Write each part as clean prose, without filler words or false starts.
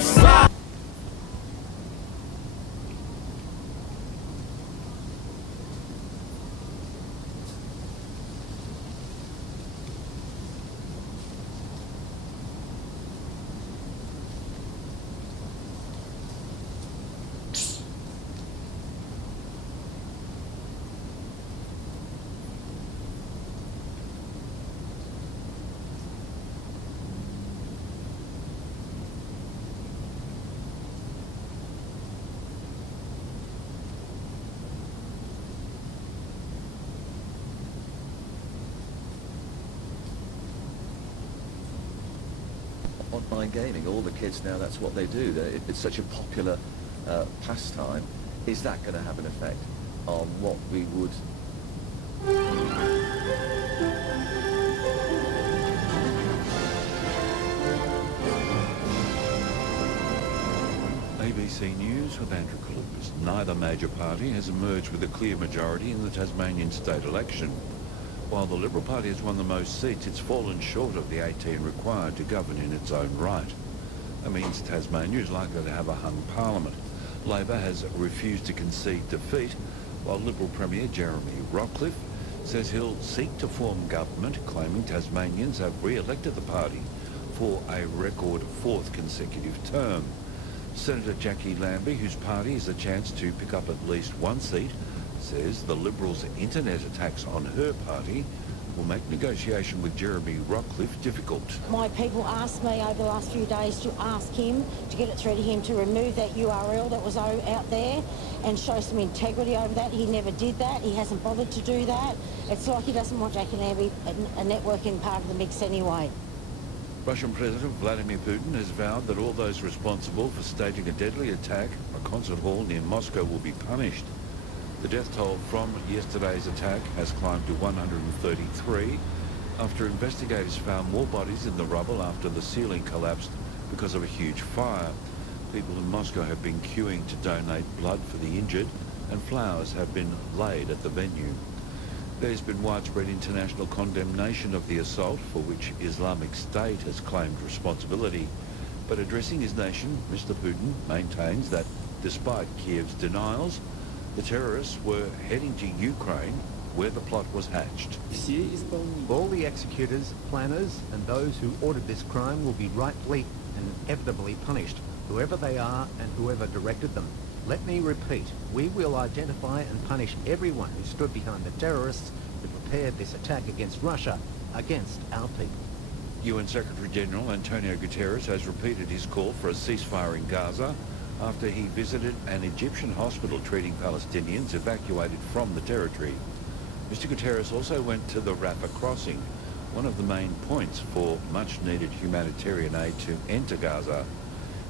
Southside. Online gaming, all the kids now, that's what they do. It's such a popular pastime. Is that going to have an effect on what we would... ABC News with Andrew Columbus. Neither major party has emerged with a clear majority in the Tasmanian state election. While the Liberal Party has won the most seats, it's fallen short of the 18 required to govern in its own right. That means Tasmania is likely to have a hung parliament. Labor has refused to concede defeat, while Liberal Premier Jeremy Rockliff says he'll seek to form government, claiming Tasmanians have re-elected the party for a record fourth consecutive term. Senator Jackie Lambie, whose party has a chance to pick up at least one seat, says the Liberals' internet attacks on her party will make negotiation with Jeremy Rockliff difficult. My people asked me over the last few days to ask him, to get it through to him, to remove that URL that was out there and show some integrity over that. He never did that. He hasn't bothered to do that. It's like he doesn't want Jackie Lambie a networking part of the mix anyway. Russian President Vladimir Putin has vowed that all those responsible for staging a deadly attack on a concert hall near Moscow will be punished. The death toll from yesterday's attack has climbed to 133 after investigators found more bodies in the rubble after the ceiling collapsed because of a huge fire. People in Moscow have been queuing to donate blood for the injured, and flowers have been laid at the venue. There's been widespread international condemnation of the assault, for which Islamic State has claimed responsibility. But addressing his nation, Mr. Putin maintains that despite Kiev's denials, the terrorists were heading to Ukraine, where the plot was hatched. All the executors, planners, and those who ordered this crime will be rightly and inevitably punished, whoever they are and whoever directed them. Let me repeat, we will identify and punish everyone who stood behind the terrorists who prepared this attack against Russia, against our people. UN Secretary-General Antonio Guterres has repeated his call for a ceasefire in Gaza after he visited an Egyptian hospital treating Palestinians evacuated from the territory. Mr. Guterres also went to the Rafah crossing, one of the main points for much-needed humanitarian aid to enter Gaza.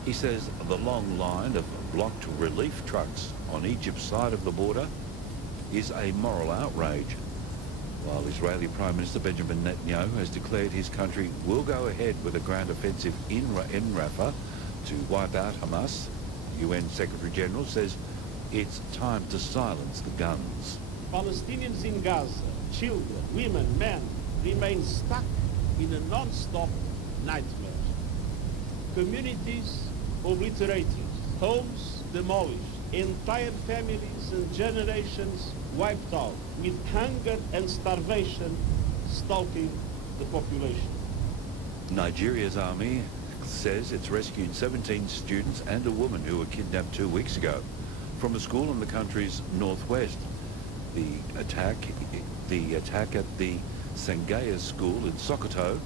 He says the long line of blocked relief trucks on Egypt's side of the border is a moral outrage. While Israeli Prime Minister Benjamin Netanyahu has declared his country will go ahead with a ground offensive in Rafah to wipe out Hamas, UN Secretary-General says it's time to silence the guns. Palestinians in Gaza, children, women, men, remain stuck in a non-stop nightmare. Communities obliterated, homes demolished, entire families and generations wiped out, with hunger and starvation stalking the population. Nigeria's army says it's rescued 17 students and a woman who were kidnapped 2 weeks ago from a school in the country's northwest. The attack at the Sengaya school in Sokoto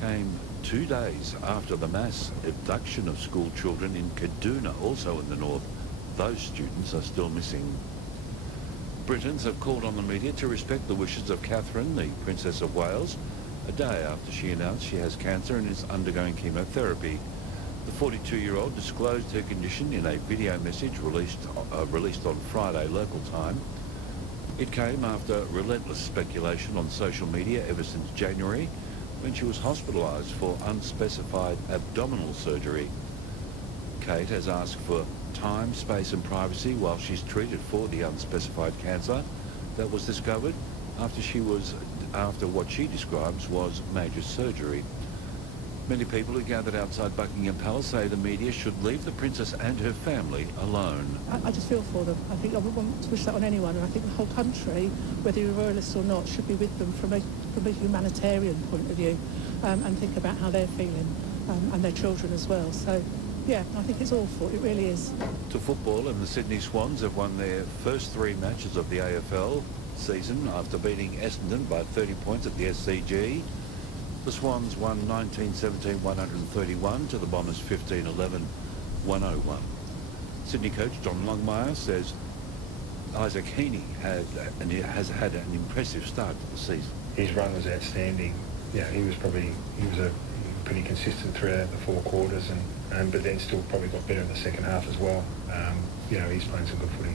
came 2 days after the mass abduction of school children in Kaduna, also in the north. Those students are still missing. Britons have called on the media to respect the wishes of Catherine, the Princess of Wales, a day after she announced she has cancer and is undergoing chemotherapy. The 42-year-old disclosed her condition in a video message released on Friday local time. It came after relentless speculation on social media ever since January, when she was hospitalised for unspecified abdominal surgery. Kate has asked for time, space and privacy while she's treated for the unspecified cancer that was discovered after what she describes was major surgery. Many people who gathered outside Buckingham Palace say the media should leave the princess and her family alone. I just feel for them. I think I wouldn't want to wish that on anyone, and I think the whole country, whether you're a royalist or not, should be with them from a humanitarian point of view, and think about how they're feeling, and their children as well. So, yeah, I think it's awful. It really is. To football, and the Sydney Swans have won their first 3 matches of the AFL season after beating Essendon by 30 points at the SCG. The Swans won 19-17 131 to the Bombers 15-11 101. Sydney coach John Longmire says Isaac Heaney has had an impressive start to the season. His run was outstanding. Yeah, he was pretty consistent throughout the 4 quarters, but then still probably got better in the second half as well. He's playing some good footy.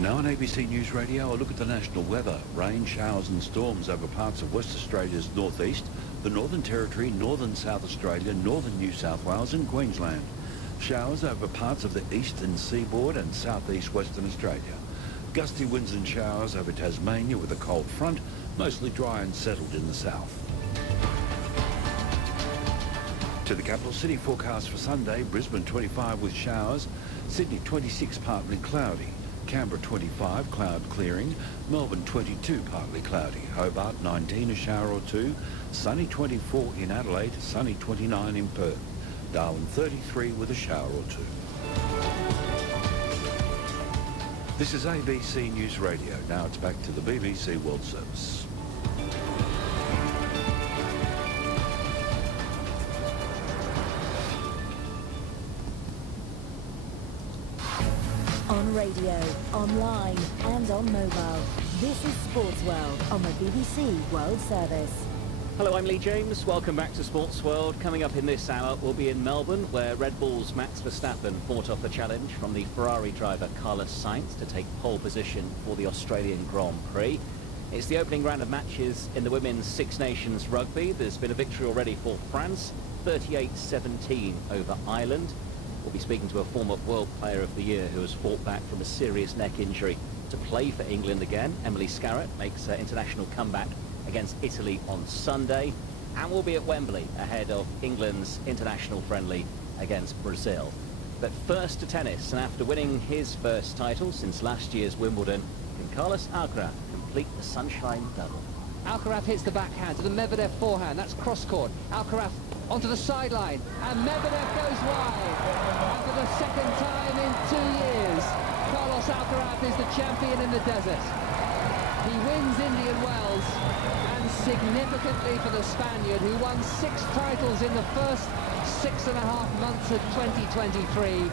Now on ABC News Radio, a look at the national weather. Rain, showers and storms over parts of West Australia's northeast, the Northern Territory, northern South Australia, northern New South Wales and Queensland. Showers over parts of the eastern seaboard and southeast Western Australia. Gusty winds and showers over Tasmania with a cold front, mostly dry and settled in the south. To the capital city forecast for Sunday, Brisbane 25 with showers, Sydney 26 partly cloudy, Canberra 25, cloud clearing, Melbourne 22, partly cloudy, Hobart 19, a shower or 2, sunny 24 in Adelaide, sunny 29 in Perth, Darwin 33 with a shower or 2. This is ABC News Radio. Now it's back to the BBC World Service. On radio, online and on mobile. This is Sports World on the BBC World Service. Hello, I'm Lee James. Welcome back to Sports World. Coming up in this hour, we'll be in Melbourne, where Red Bull's Max Verstappen fought off the challenge from the Ferrari driver Carlos Sainz to take pole position for the Australian Grand Prix. It's the opening round of matches in the Women's Six Nations rugby. There's been a victory already for France, 38-17 over Ireland. We'll be speaking to a former World Player of the Year who has fought back from a serious neck injury to play for England again. Emily Scarratt makes her international comeback against Italy on Sunday, and we'll be at Wembley ahead of England's international friendly against Brazil. But first to tennis, and after winning his first title since last year's Wimbledon, can Carlos Alcaraz complete the Sunshine Double? Alcaraz hits the backhand to the Medvedev forehand. That's cross-court. Alcaraz onto the sideline, and Medvedev goes wide. And for the second time in 2 years, Carlos Alcaraz is the champion in the desert. He wins Indian Wells, and significantly for the Spaniard, who won 6 titles in the first 6.5 months of 2023.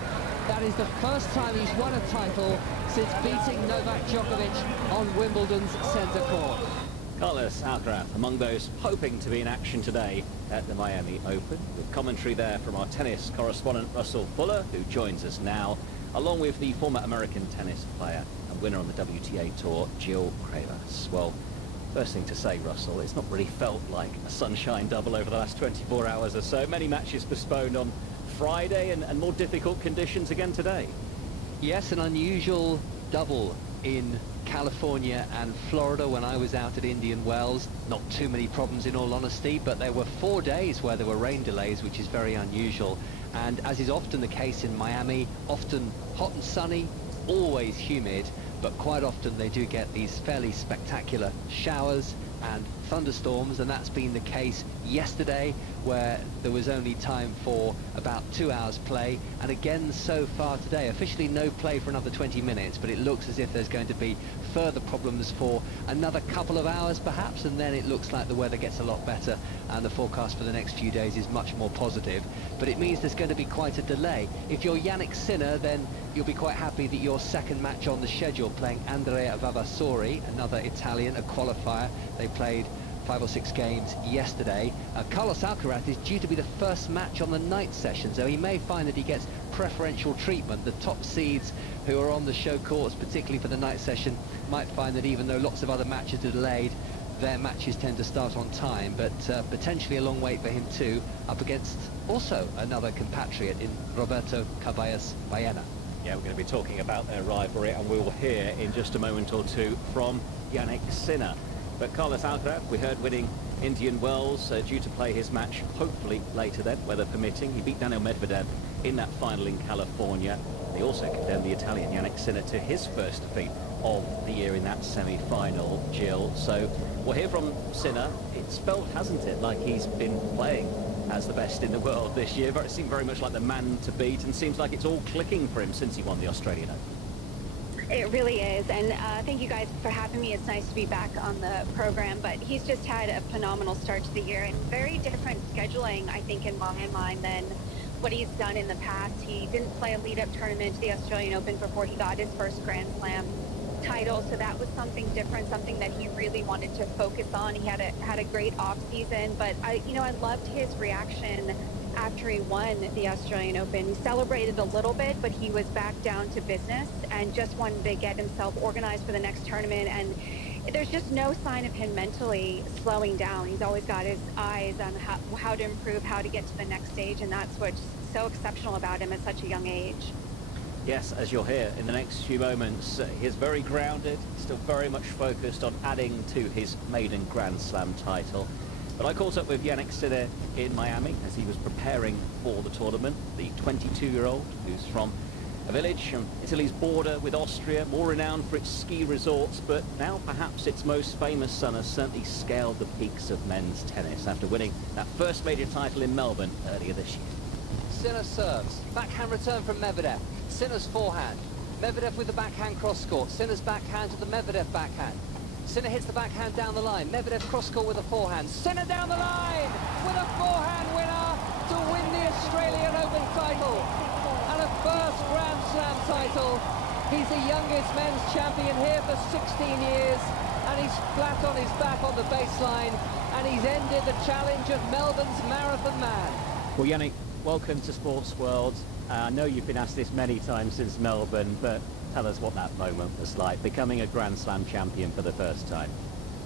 That is the first time he's won a title since beating Novak Djokovic on Wimbledon's centre court. Carlos Alcaraz among those hoping to be in action today at the Miami Open, with commentary there from our tennis correspondent Russell Fuller, who joins us now, along with the former American tennis player and winner on the WTA Tour, Jill Craver. Well, first thing to say, Russell, it's not really felt like a sunshine double over the last 24 hours or so. Many matches postponed on Friday and more difficult conditions again today. Yes, an unusual double in California and Florida when I was out at Indian Wells. Not too many problems in all honesty, but there were 4 days where there were rain delays, which is very unusual. And as is often the case in Miami, often hot and sunny, always humid, but quite often they do get these fairly spectacular showers and thunderstorms, and that's been the case yesterday, where there was only time for about 2 hours play, and again so far today. Officially no play for another 20 minutes, but it looks as if there's going to be further problems for another couple of hours perhaps, and then it looks like the weather gets a lot better and the forecast for the next few days is much more positive. But it means there's going to be quite a delay. If you're Yannick Sinner, then you'll be quite happy that your second match on the schedule, playing Andrea Vavassori, another Italian, a qualifier. They played 5 or 6 games yesterday. Carlos Alcaraz is due to be the first match on the night session, so he may find that he gets preferential treatment. The top seeds who are on the show courts, particularly for the night session, might find that even though lots of other matches are delayed, their matches tend to start on time, but potentially a long wait for him too, up against also another compatriot in Roberto Caballas Baena. Yeah, we're going to be talking about their rivalry, and we will hear in just a moment or two from Yannick Sinner. But Carlos Alcaraz, we heard, winning Indian Wells, due to play his match hopefully later then, weather permitting. He beat Daniil Medvedev in that final in California. They also condemned the Italian Yannick Sinner to his first defeat of the year in that semi-final, Jill. So we'll hear from Sinner. It's felt, hasn't it, like he's been playing as the best in the world this year. But it seemed very much like the man to beat, and seems like it's all clicking for him since he won the Australian Open. It really is, and thank you guys for having me. It's nice to be back on the program, but he's just had a phenomenal start to the year, and very different scheduling, I think, in my mind than what he's done in the past. He didn't play a lead-up tournament to the Australian Open before he got his first Grand Slam title, so that was something different, something that he really wanted to focus on. He had a great off season, but I loved his reaction after he won the Australian Open. He celebrated a little bit, but he was back down to business and just wanted to get himself organized for the next tournament. And there's just no sign of him mentally slowing down. He's always got his eyes on how to improve, how to get to the next stage, and that's what's so exceptional about him at such a young age. Yes, as you'll hear in the next few moments, he's very grounded, still very much focused on adding to his maiden Grand Slam title. But I caught up with Yannick Sinner in Miami as he was preparing for the tournament. The 22-year-old, who's from a village on Italy's border with Austria, more renowned for its ski resorts, but now perhaps its most famous son, has certainly scaled the peaks of men's tennis after winning that first major title in Melbourne earlier this year. Sinner serves. Backhand return from Medvedev. Sinner's forehand. Medvedev with the backhand cross-court. Sinner's backhand to the Medvedev backhand. Sinner hits the backhand down the line. Medvedev cross-court with a forehand. Sinner down the line with a forehand winner to win the Australian Open title. And a first Grand Slam title. He's the youngest men's champion here for 16 years. And he's flat on his back on the baseline. And he's ended the challenge of Melbourne's Marathon Man. Well, Yannick, welcome to Sports World. I know you've been asked this many times since Melbourne, but tell us what that moment was like, becoming a Grand Slam champion for the first time.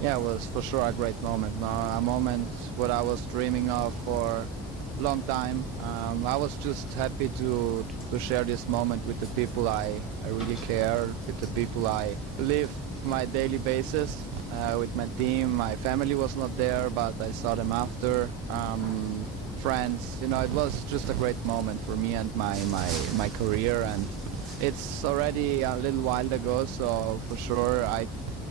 Yeah, it was for sure a great moment. A moment what I was dreaming of for a long time. I was just happy to share this moment with the people I really care, with the people I live my daily basis, with my team. My family was not there, but I saw them after. Friends, it was just a great moment for me and my career, and it's already a little while ago, so for sure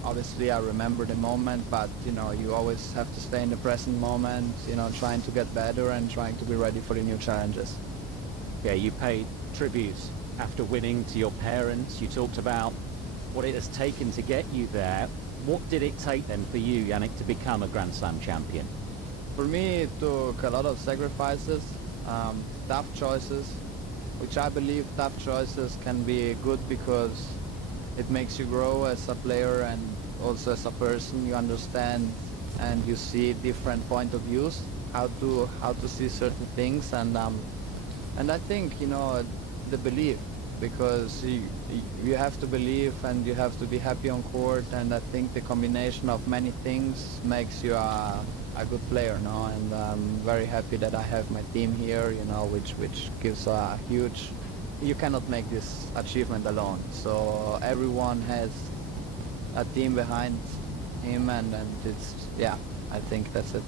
obviously I remember the moment, but you always have to stay in the present moment, trying to get better and trying to be ready for the new challenges. Yeah, you paid tributes after winning to your parents. You talked about what it has taken to get you there. What did it take then for you, Yannick, to become a Grand Slam champion? For me, it took a lot of sacrifices, tough choices, which I believe tough choices can be good because it makes you grow as a player and also as a person. You understand and you see different point of views, how to see certain things, and I think the belief, because you have to believe and you have to be happy on court, and I think the combination of many things makes you a good player, and I'm very happy that I have my team here, which gives a huge. You cannot make this achievement alone. So everyone has a team behind him, and it's I think that's it.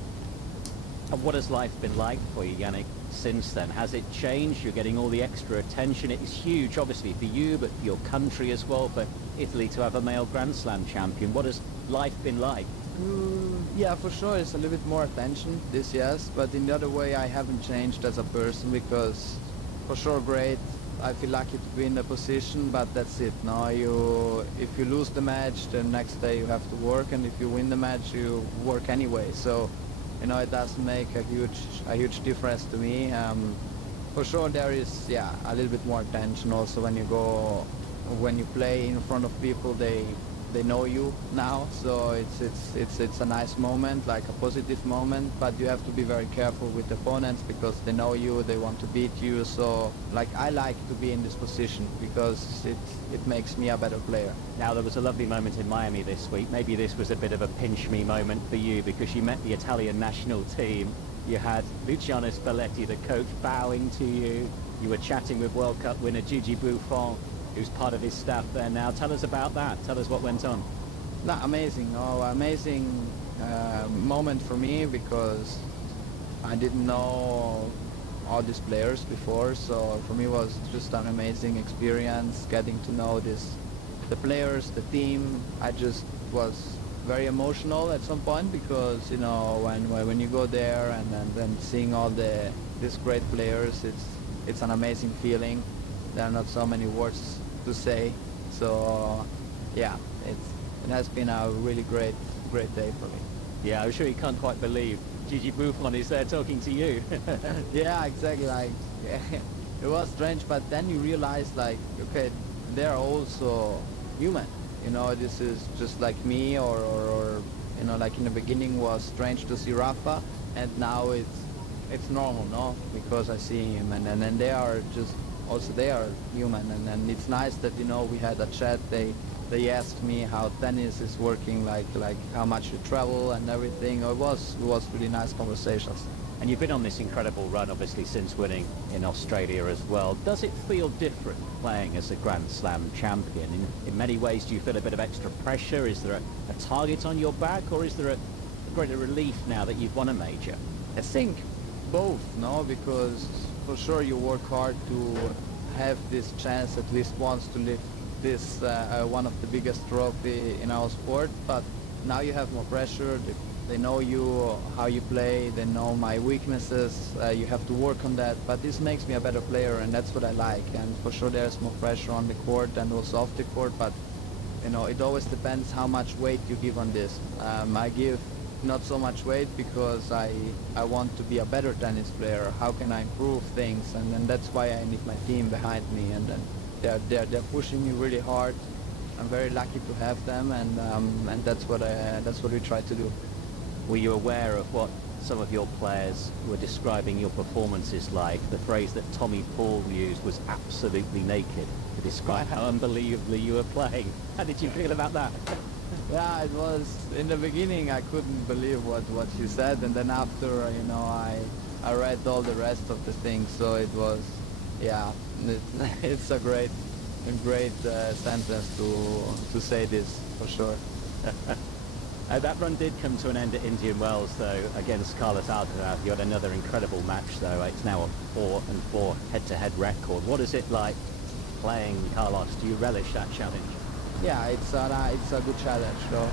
And what has life been like for you, Yannick, since then? Has it changed? You're getting all the extra attention. It's huge, obviously, for you, but for your country as well, for Italy to have a male Grand Slam champion. What has life been like? Yeah, for sure, it's a little bit more attention, this yes, but in the other way I haven't changed as a person, because for sure great, I feel lucky to be in the position, but that's it. If you lose the match, the next day you have to work, and if you win the match, you work anyway. So, it does make a huge difference to me. For sure, there is a little bit more attention also when you play in front of people. They know you now, so it's a nice moment, like a positive moment, but you have to be very careful with opponents because they know you, they want to beat you. So I like to be in this position because it makes me a better player. Now, there was a lovely moment in Miami this week. Maybe this was a bit of a pinch me moment for you because you met the Italian national team. You had Luciano Spalletti, the coach, bowing to you. You were chatting with World Cup winner Gigi Buffon, who's part of his staff there now. Tell us about that. Tell us what went on. Amazing, amazing moment for me because I didn't know all these players before, so for me it was just an amazing experience getting to know the players, the team. I just was very emotional at some point because when you go there and then seeing all these great players, it's an amazing feeling. There are not so many words to say, so yeah, it has been a really great day for me. Yeah, I'm sure you can't quite believe Gigi Buffon is there talking to you. Yeah, exactly. Like it was strange, but then you realize, like, okay, they're also human. This is just like me, or like in the beginning was strange to see Rafa, and now it's normal, no? Because I see him, and then they are just also they are human, and it's nice that we had a chat. They asked me how tennis is working, like how much you travel and everything. It was really nice conversations. And you've been on this incredible run, obviously, since winning in Australia as well. Does it feel different playing as a Grand Slam champion? In many ways, do you feel a bit of extra pressure? Is there a target on your back, or is there a greater relief now that you've won a major? I think both, no? Because for sure you work hard to have this chance at least once to lift this one of the biggest trophy in our sport, but now you have more pressure. They know you, how you play, they know my weaknesses, you have to work on that, but this makes me a better player, and that's what I like. And for sure there's more pressure on the court and also off the court, but it always depends how much weight you give on this. I give not so much weight because I want to be a better tennis player. How can I improve things? And then that's why I need my team behind me, and then they're pushing me really hard. I'm very lucky to have them, and that's what we try to do. Were you aware of what some of your players were describing your performances like? The phrase that Tommy Paul used was absolutely naked to describe how unbelievably you were playing. How did you feel about that? Yeah, it was, in the beginning I couldn't believe what you said, and then after, I read all the rest of the things, so it was, yeah, it's a great sentence to say this, for sure. That run did come to an end at Indian Wells, though, against Carlos Alcaraz. You had another incredible match, though. It's now a 4-4 head-to-head record. What is it like playing Carlos? Do you relish that challenge? Yeah, it's a good challenge, though.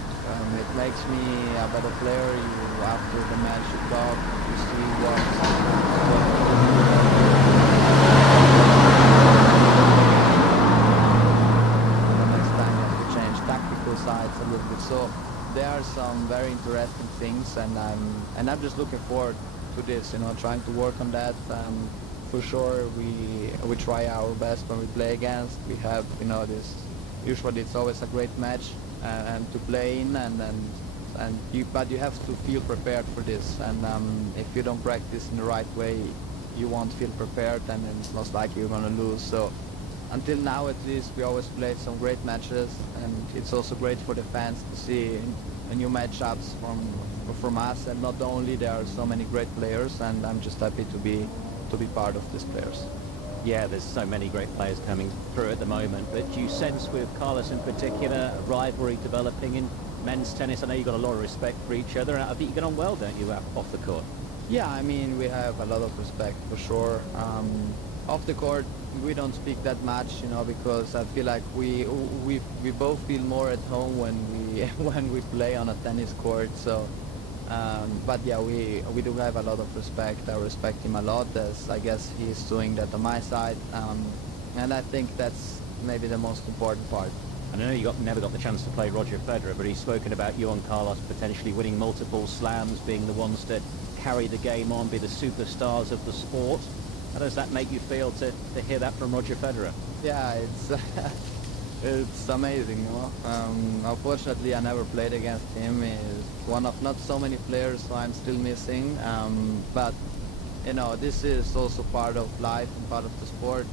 It makes me a better player. After the match, you talk, you see what the next time you have to change tactical sides a little bit. So there are some very interesting things, and I'm just looking forward to this. Trying to work on that. For sure, we try our best when we play against. We have this. Usually it's always a great match and to play in, but you have to feel prepared for this. And if you don't practice in the right way, you won't feel prepared, and then it's most likely you're going to lose. So until now, at least, we always played some great matches, and it's also great for the fans to see new matchups from us. And not only there are so many great players, and I'm just happy to be part of these players. Yeah, there's so many great players coming through at the moment, but do you sense with Carlos in particular a rivalry developing in men's tennis? I know you've got a lot of respect for each other. I think you get on well, don't you, off the court? Yeah, I mean, we have a lot of respect, for sure. Off the court, we don't speak that much, because I feel like we both feel more at home when we play on a tennis court. So, but yeah, we do have a lot of respect. I respect him a lot, as I guess he's doing that on my side, and I think that's maybe the most important part. I know you never got the chance to play Roger Federer, but he's spoken about you and Carlos potentially winning multiple slams, being the ones that carry the game on, be the superstars of the sport. How does that make you feel to hear that from Roger Federer? Yeah, it's amazing. Unfortunately, I never played against him. He's one of not so many players, so I'm still missing. But this is also part of life and part of the sport.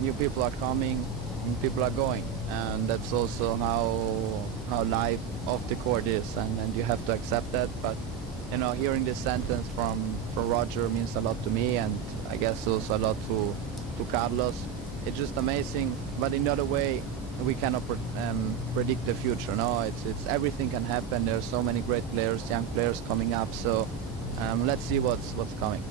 New people are coming, and people are going, and that's also how life off the court is, and you have to accept that. But hearing this sentence from Roger means a lot to me, and I guess also a lot to Carlos. It's just amazing. But in the other way, we cannot predict the future. No, it's everything can happen. There's so many great players, young players coming up. So let's see what's coming.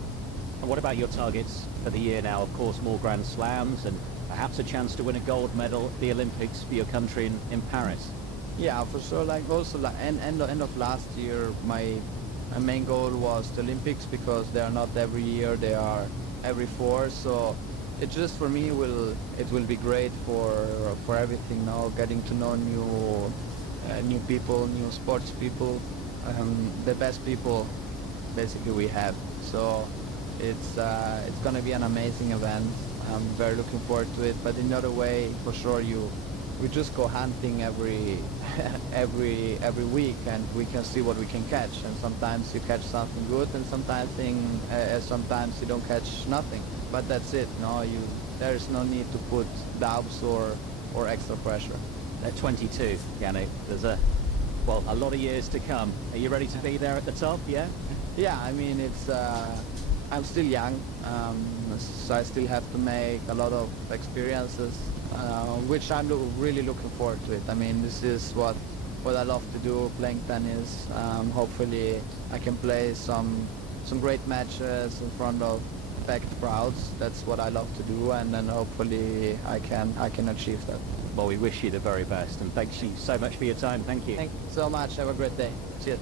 And what about your targets for the year now? Of course, more Grand Slams and perhaps a chance to win a gold medal at the Olympics for your country in Paris. Yeah, for sure. Like also, like end of last year, my main goal was the Olympics, because they are not every year; they are every 4. So it just for me it will be great for everything now, getting to know new people, new sports people, the best people basically we have. So it's gonna be an amazing event. I'm very looking forward to it. But in another way, for sure, we just go hunting every week, and we can see what we can catch. And sometimes you catch something good, and sometimes you don't catch nothing. But that's it. No, there is no need to put doubts or extra pressure. At 22, Yannick, there's a lot of years to come. Are you ready to be there at the top? Yeah. Yeah, I mean, I'm still young, so I still have to make a lot of experiences, which I'm really looking forward to it. I mean, this is what I love to do, playing tennis. Hopefully I can play some great matches in front of packed crowds. That's what I love to do, and then hopefully I can achieve that. Well, we wish you the very best, and thank you so much for your time. Thank you. Thank you so much. Have a great day. Cheers.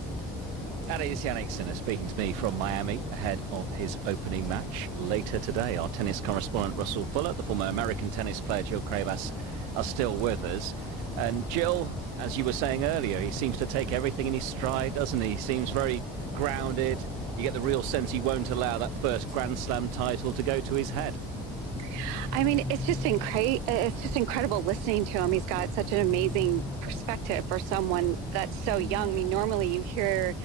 That is Yannick Sinner speaking to me from Miami ahead of his opening match later today. Our tennis correspondent Russell Fuller, the former American tennis player Gil Cuevas, are still with us. And Gil, as you were saying earlier, he seems to take everything in his stride, doesn't he? He seems very grounded. You get the real sense he won't allow that first Grand Slam title to go to his head. I mean, it's just incredible listening to him. He's got such an amazing perspective for someone that's so young. I mean, normally you hear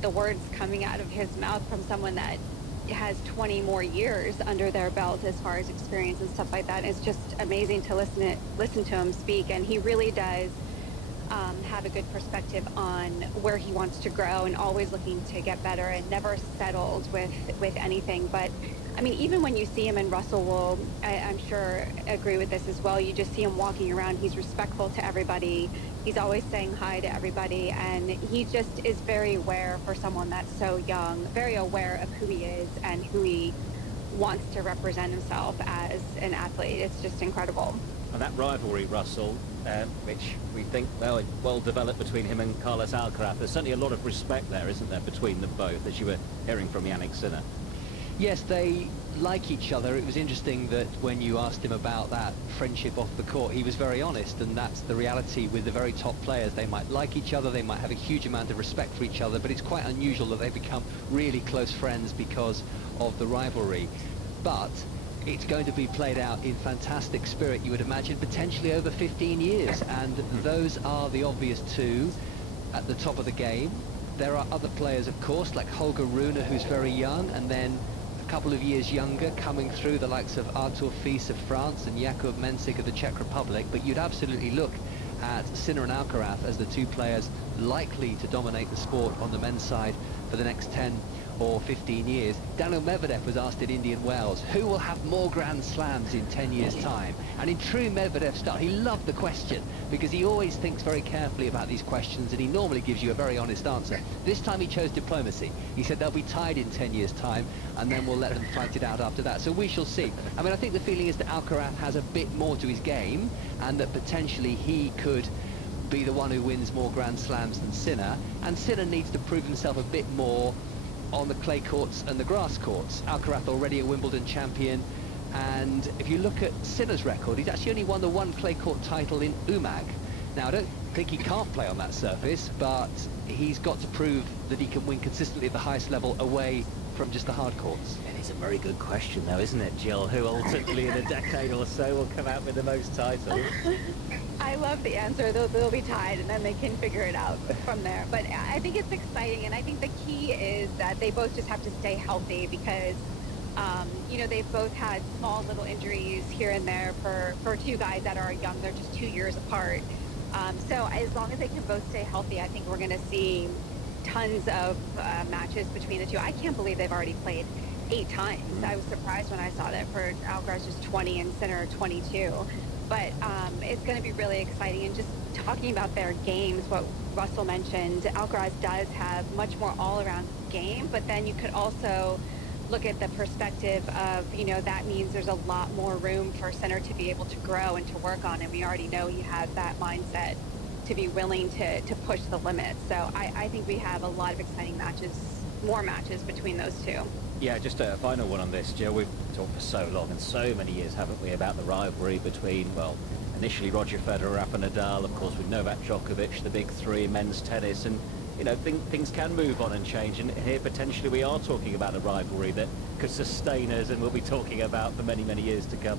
the words coming out of his mouth from someone that has 20 more years under their belt as far as experience and stuff like that. It's just amazing to listen to him speak, and he really does have a good perspective on where he wants to grow, and always looking to get better, and never settled with anything. But I mean, even when you see him, and Russell will, I'm sure, agree with this as well, you just see him walking around. He's respectful to everybody. He's always saying hi to everybody, and he just is very aware, for someone that's so young, very aware of who he is and who he wants to represent himself as an athlete. It's just incredible. And that rivalry, Russell, which we think well developed between him and Carlos Alcaraz, there's certainly a lot of respect there, isn't there, between them both, as you were hearing from Yannick Sinner? Yes, they like each other. It was interesting that when you asked him about that friendship off the court, he was very honest, and that's the reality with the very top players. They might like each other, they might have a huge amount of respect for each other, but it's quite unusual that they become really close friends because of the rivalry. But it's going to be played out in fantastic spirit, you would imagine, potentially over 15 years, and those are the obvious two at the top of the game. There are other players, of course, like Holger Rune, who's very young, and then a couple of years younger coming through, the likes of Artur Fils of France and Jakub Mensik of the Czech Republic. But you'd absolutely look at Sinner and Alcaraz as the two players likely to dominate the sport on the men's side for the next 10 or 15 years. Daniil Medvedev was asked in Indian Wells, who will have more Grand Slams in 10 years' time? And in true Medvedev style, he loved the question, because he always thinks very carefully about these questions, and he normally gives you a very honest answer. This time he chose diplomacy. He said they'll be tied in 10 years' time, and then we'll let them fight it out after that. So we shall see. I mean, I think the feeling is that Alcaraz has a bit more to his game, and that potentially he could be the one who wins more Grand Slams than Sinner, and Sinner needs to prove himself a bit more on the clay courts and the grass courts. Alcaraz already a Wimbledon champion, and if you look at Sinner's record, he's actually only won the one clay court title in Umag. Now, I don't think he can't play on that surface, but he's got to prove that he can win consistently at the highest level away from just the hard courts. It is a very good question, though, isn't it, Jill? Who ultimately in a decade or so will come out with the most titles? I love the answer. They'll be tied, and then they can figure it out from there. But I think it's exciting, and I think the key is that they both just have to stay healthy, because you know, they've both had small little injuries here and there for two guys that are young. They're just 2 years apart. So as long as they can both stay healthy, I think we're going to see tons of matches between the two. I can't believe they've already played 8 times. I was surprised when I saw that for Alcaraz just 20 and Sinner 22. But it's going to be really exciting. And just talking about their games, what Russell mentioned, Alcaraz does have much more all-around game, but then you could also look at the perspective of, you know, that means there's a lot more room for Sinner to be able to grow and to work on, and we already know he has that mindset to be willing to push the limits. So I think we have a lot of exciting matches, more matches between those two. Yeah, just a final one on this, Jill. We've talked for so long and so many years, haven't we, about the rivalry between, well, initially Roger Federer, Rafa Nadal, of course with Novak Djokovic, the big three in men's tennis, and you know, things can move on and change, and here potentially we are talking about a rivalry that could sustain us and we'll be talking about for many, many years to come.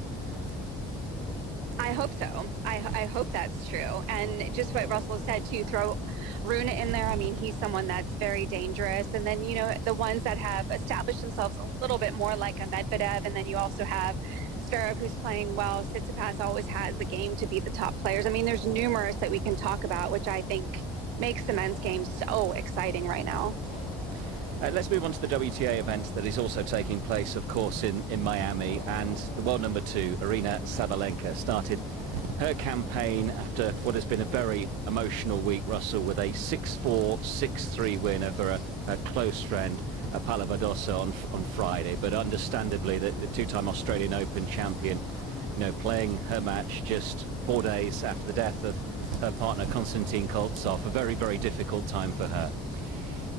I hope so. I hope that's true. And just what Russell said, to throw Rune in there, I mean, he's someone that's very dangerous. And then, you know, the ones that have established themselves a little bit more like a Medvedev, and then you also have Zverev, who's playing well. Tsitsipas always has the game to beat the top players. I mean, there's numerous that we can talk about, which I think makes the men's game so exciting right now. Let's move on to the WTA event that is also taking place, of course, in Miami. And the world number 2, Aryna Sabalenka, started her campaign after what has been a very emotional week, Russell, with a 6-4, 6-3 win over her close friend, Paula Badosa, on Friday. But understandably, the two-time Australian Open champion, you know, playing her match just 4 days after the death of her partner, Konstantin Koltsov, a very, very difficult time for her.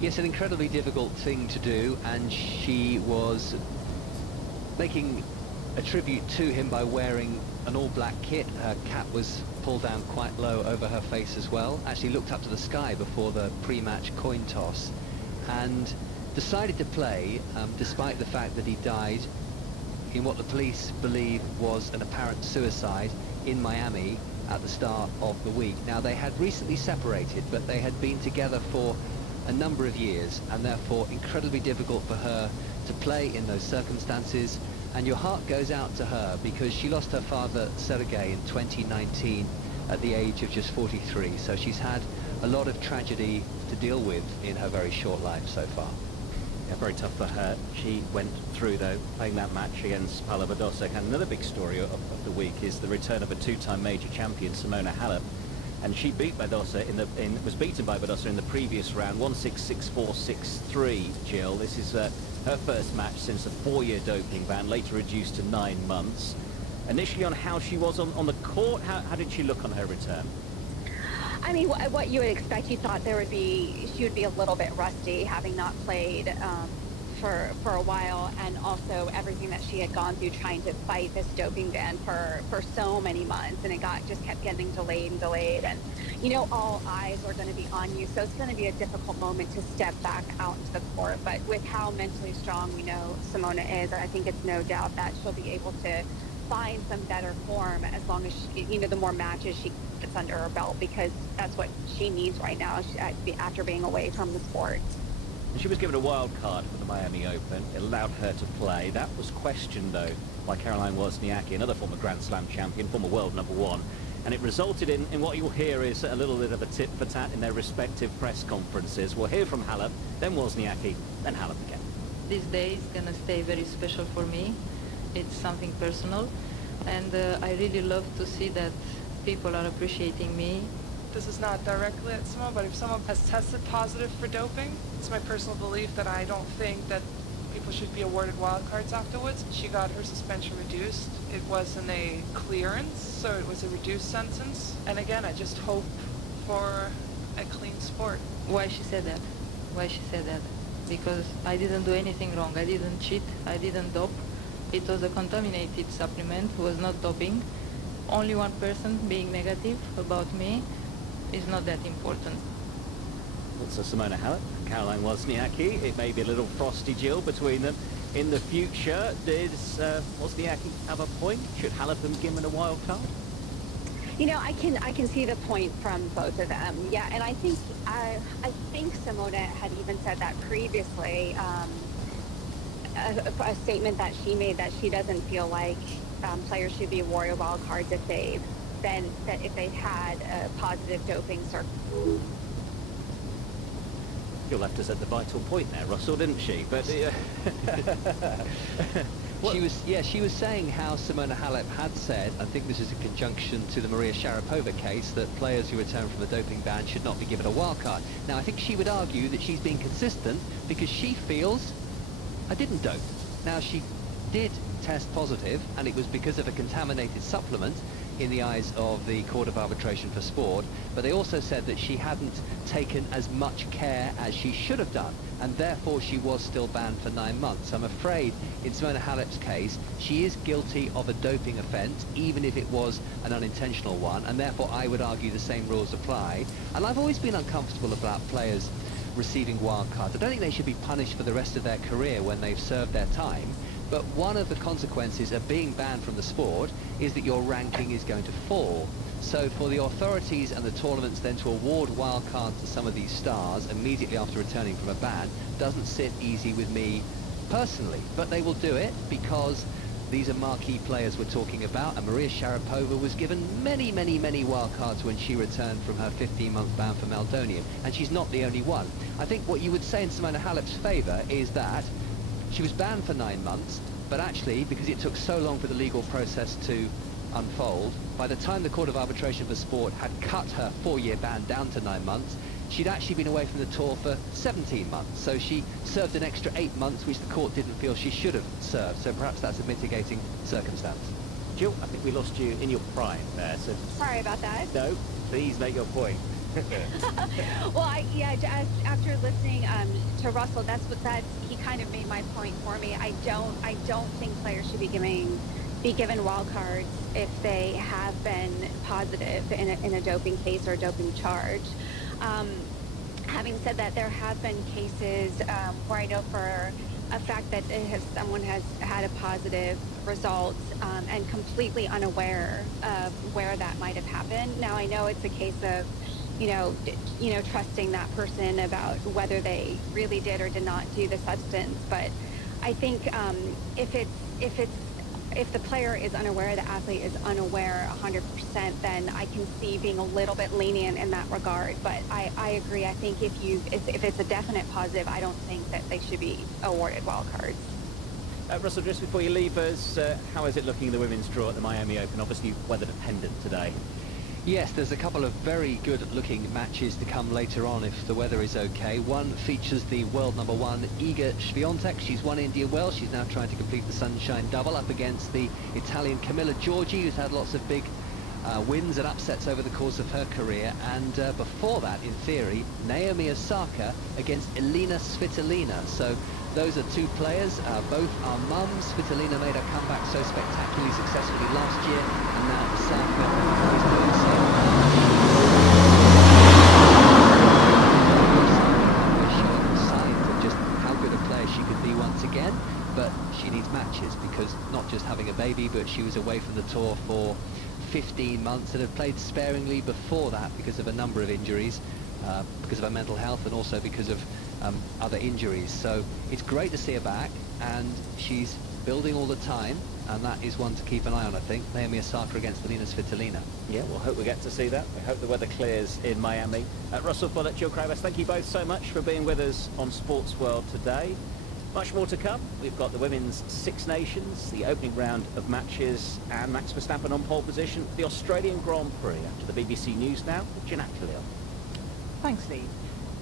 Yes, an incredibly difficult thing to do, and she was making a tribute to him by wearing an all-black kit. Her cap was pulled down quite low over her face as well. Actually looked up to the sky before the pre-match coin toss, and decided to play despite the fact that he died in what the police believe was an apparent suicide in Miami at the start of the week. Now, they had recently separated, but they had been together for a number of years, and therefore incredibly difficult for her to play in those circumstances. And your heart goes out to her, because she lost her father Sergei in 2019 at the age of just 43. So she's had a lot of tragedy to deal with in her very short life so far. Yeah, very tough for her. She went through, though, playing that match against Paula Badosa. And another big story of the week is the return of a two-time major champion, Simona Halep. And she beat Badosa was beaten by Badosa in the previous round, 1-6, 6-4, 6-3, Jill. This is her first match since a 4-year doping ban, later reduced to 9 months. Initially, on how she was on the court, how did she look on her return? I mean, what you would expect. You thought she would be a little bit rusty, having not played for a while, and also everything that she had gone through trying to fight this doping ban for so many months, and it just kept getting delayed, and you know, all eyes are going to be on you, so it's going to be a difficult moment to step back out into the court. But with how mentally strong we know Simona is, I think it's no doubt that she'll be able to find some better form as long as she, you know, the more matches she gets under her belt, because that's what she needs right now after being away from the sport. She was given a wild card for the Miami Open. It allowed her to play. That was questioned, though, by Caroline Wozniacki, another former Grand Slam champion, former world number 1. And it resulted in what you'll hear is a little bit of a tit for tat in their respective press conferences. We'll hear from Halep, then Wozniacki, then Halep again. This day is going to stay very special for me. It's something personal, and I really love to see that people are appreciating me. This is not directly at Simone, but if someone has tested positive for doping, it's my personal belief that I don't think that people should be awarded wild cards afterwards. She got her suspension reduced. It wasn't a clearance, so it was a reduced sentence. And again, I just hope for a clean sport. Why she said that? Why she said that? Because I didn't do anything wrong. I didn't cheat. I didn't dope. It was a contaminated supplement. It was not doping. Only one person being negative about me is not that important. So Simona Halep, Caroline Wozniacki. It may be a little frosty, Jill, between them in the future. Does Wozniacki have a point? Should Halep have given a wild card? You know, I can see the point from both of them. Yeah, and I think Simona had even said that previously. A statement that she made, that she doesn't feel like players should be awarded wild cards if they've had a positive doping circuit. You left us at the vital point there, Russell, didn't she? But She was saying how Simona Halep had said, I think this is in conjunction to the Maria Sharapova case, that players who return from a doping ban should not be given a wild card. Now, I think she would argue that she's being consistent because she feels, I didn't dope. Now, she did test positive, and it was because of a contaminated supplement in the eyes of the Court of Arbitration for Sport, but they also said that she hadn't taken as much care as she should have done, and therefore she was still banned for 9 months. I'm afraid in Simona Halep's case, she is guilty of a doping offence, even if it was an unintentional one, and therefore I would argue the same rules apply. And I've always been uncomfortable about players receiving wild cards. I don't think they should be punished for the rest of their career when they've served their time. But one of the consequences of being banned from the sport is that your ranking is going to fall. So for the authorities and the tournaments then to award wild cards to some of these stars immediately after returning from a ban doesn't sit easy with me personally. But they will do it because these are marquee players we're talking about, and Maria Sharapova was given many, many, many wild cards when she returned from her 15-month ban for meldonium, and she's not the only one. I think what you would say in Simona Halep's favour is that she was banned for 9 months, but actually, because it took so long for the legal process to unfold, by the time the Court of Arbitration for Sport had cut her 4-year ban down to 9 months, she'd actually been away from the tour for 17 months. So she served an extra 8 months, which the court didn't feel she should have served. So perhaps that's a mitigating circumstance. Jill, I think we lost you in your prime there. So Sorry about that. no, please make your point. Well, after listening to Russell, he kind of made my point for me. I don't think players should be given wild cards if they have been positive in a doping case or a doping charge. Having said that, there have been cases where I know for a fact that someone has had a positive result and completely unaware of where that might have happened. Now, I know it's a case of trusting that person about whether they really did or did not do the substance. But I think if the player is unaware, the athlete is unaware 100%, then I can see being a little bit lenient in that regard. But I agree. I think if it's a definite positive, I don't think that they should be awarded wild cards. Russell, just before you leave us, how is it looking in the women's draw at the Miami Open? Obviously weather dependent today. Yes, there's a couple of very good-looking matches to come later on if the weather is okay. One features the world number 1, Iga Swiatek. She's won Indian Wells. She's now trying to complete the Sunshine Double up against the Italian Camilla Giorgi, who's had lots of big wins and upsets over the course of her career. And before that, in theory, Naomi Osaka against Elina Svitolina. So those are two players. Both are mums. Svitolina made her comeback so spectacularly successfully last year, and now Osaka is doing so. Showing signs of just how good a player she could be once again, but she needs matches because not just having a baby, but she was away from the tour for 15 months and had played sparingly before that because of a number of injuries, because of her mental health and also because of other injuries. So it's great to see her back, and she's building all the time, and that is one to keep an eye on, I think. Naomi Osaka against Elina Svitolina. Yeah, we'll hope we get to see that. We hope the weather clears in Miami. Russell Follett, Jill Cravis, thank you both so much for being with us on Sports World today. Much more to come. We've got the Women's Six Nations, the opening round of matches, and Max Verstappen on pole position for the Australian Grand Prix. After the BBC News now, Jeanette Khalil. Thanks, Lee.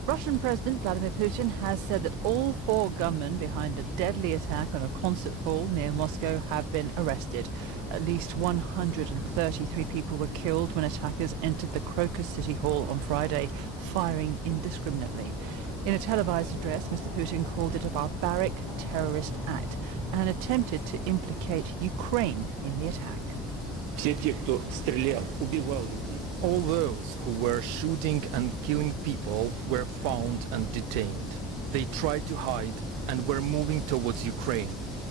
Russian President Vladimir Putin has said that all 4 gunmen behind a deadly attack on a concert hall near Moscow have been arrested. At least 133 people were killed when attackers entered the Crocus City Hall on Friday, firing indiscriminately. In a televised address, Mr. Putin called it a barbaric terrorist act and attempted to implicate Ukraine in the attack. All those who were shooting and killing people were found and detained. They tried to hide and were moving towards Ukraine,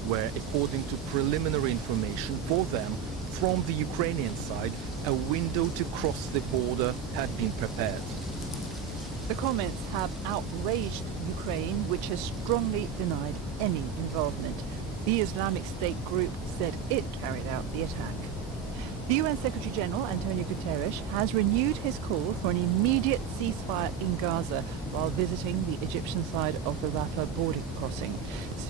where, according to preliminary information for them from the Ukrainian side, a window to cross the border had been prepared. The comments have outraged Ukraine, which has strongly denied any involvement. The Islamic State group said it carried out the attack. The UN Secretary-General, Antonio Guterres, has renewed his call for an immediate ceasefire in Gaza while visiting the Egyptian side of the Rafah border crossing.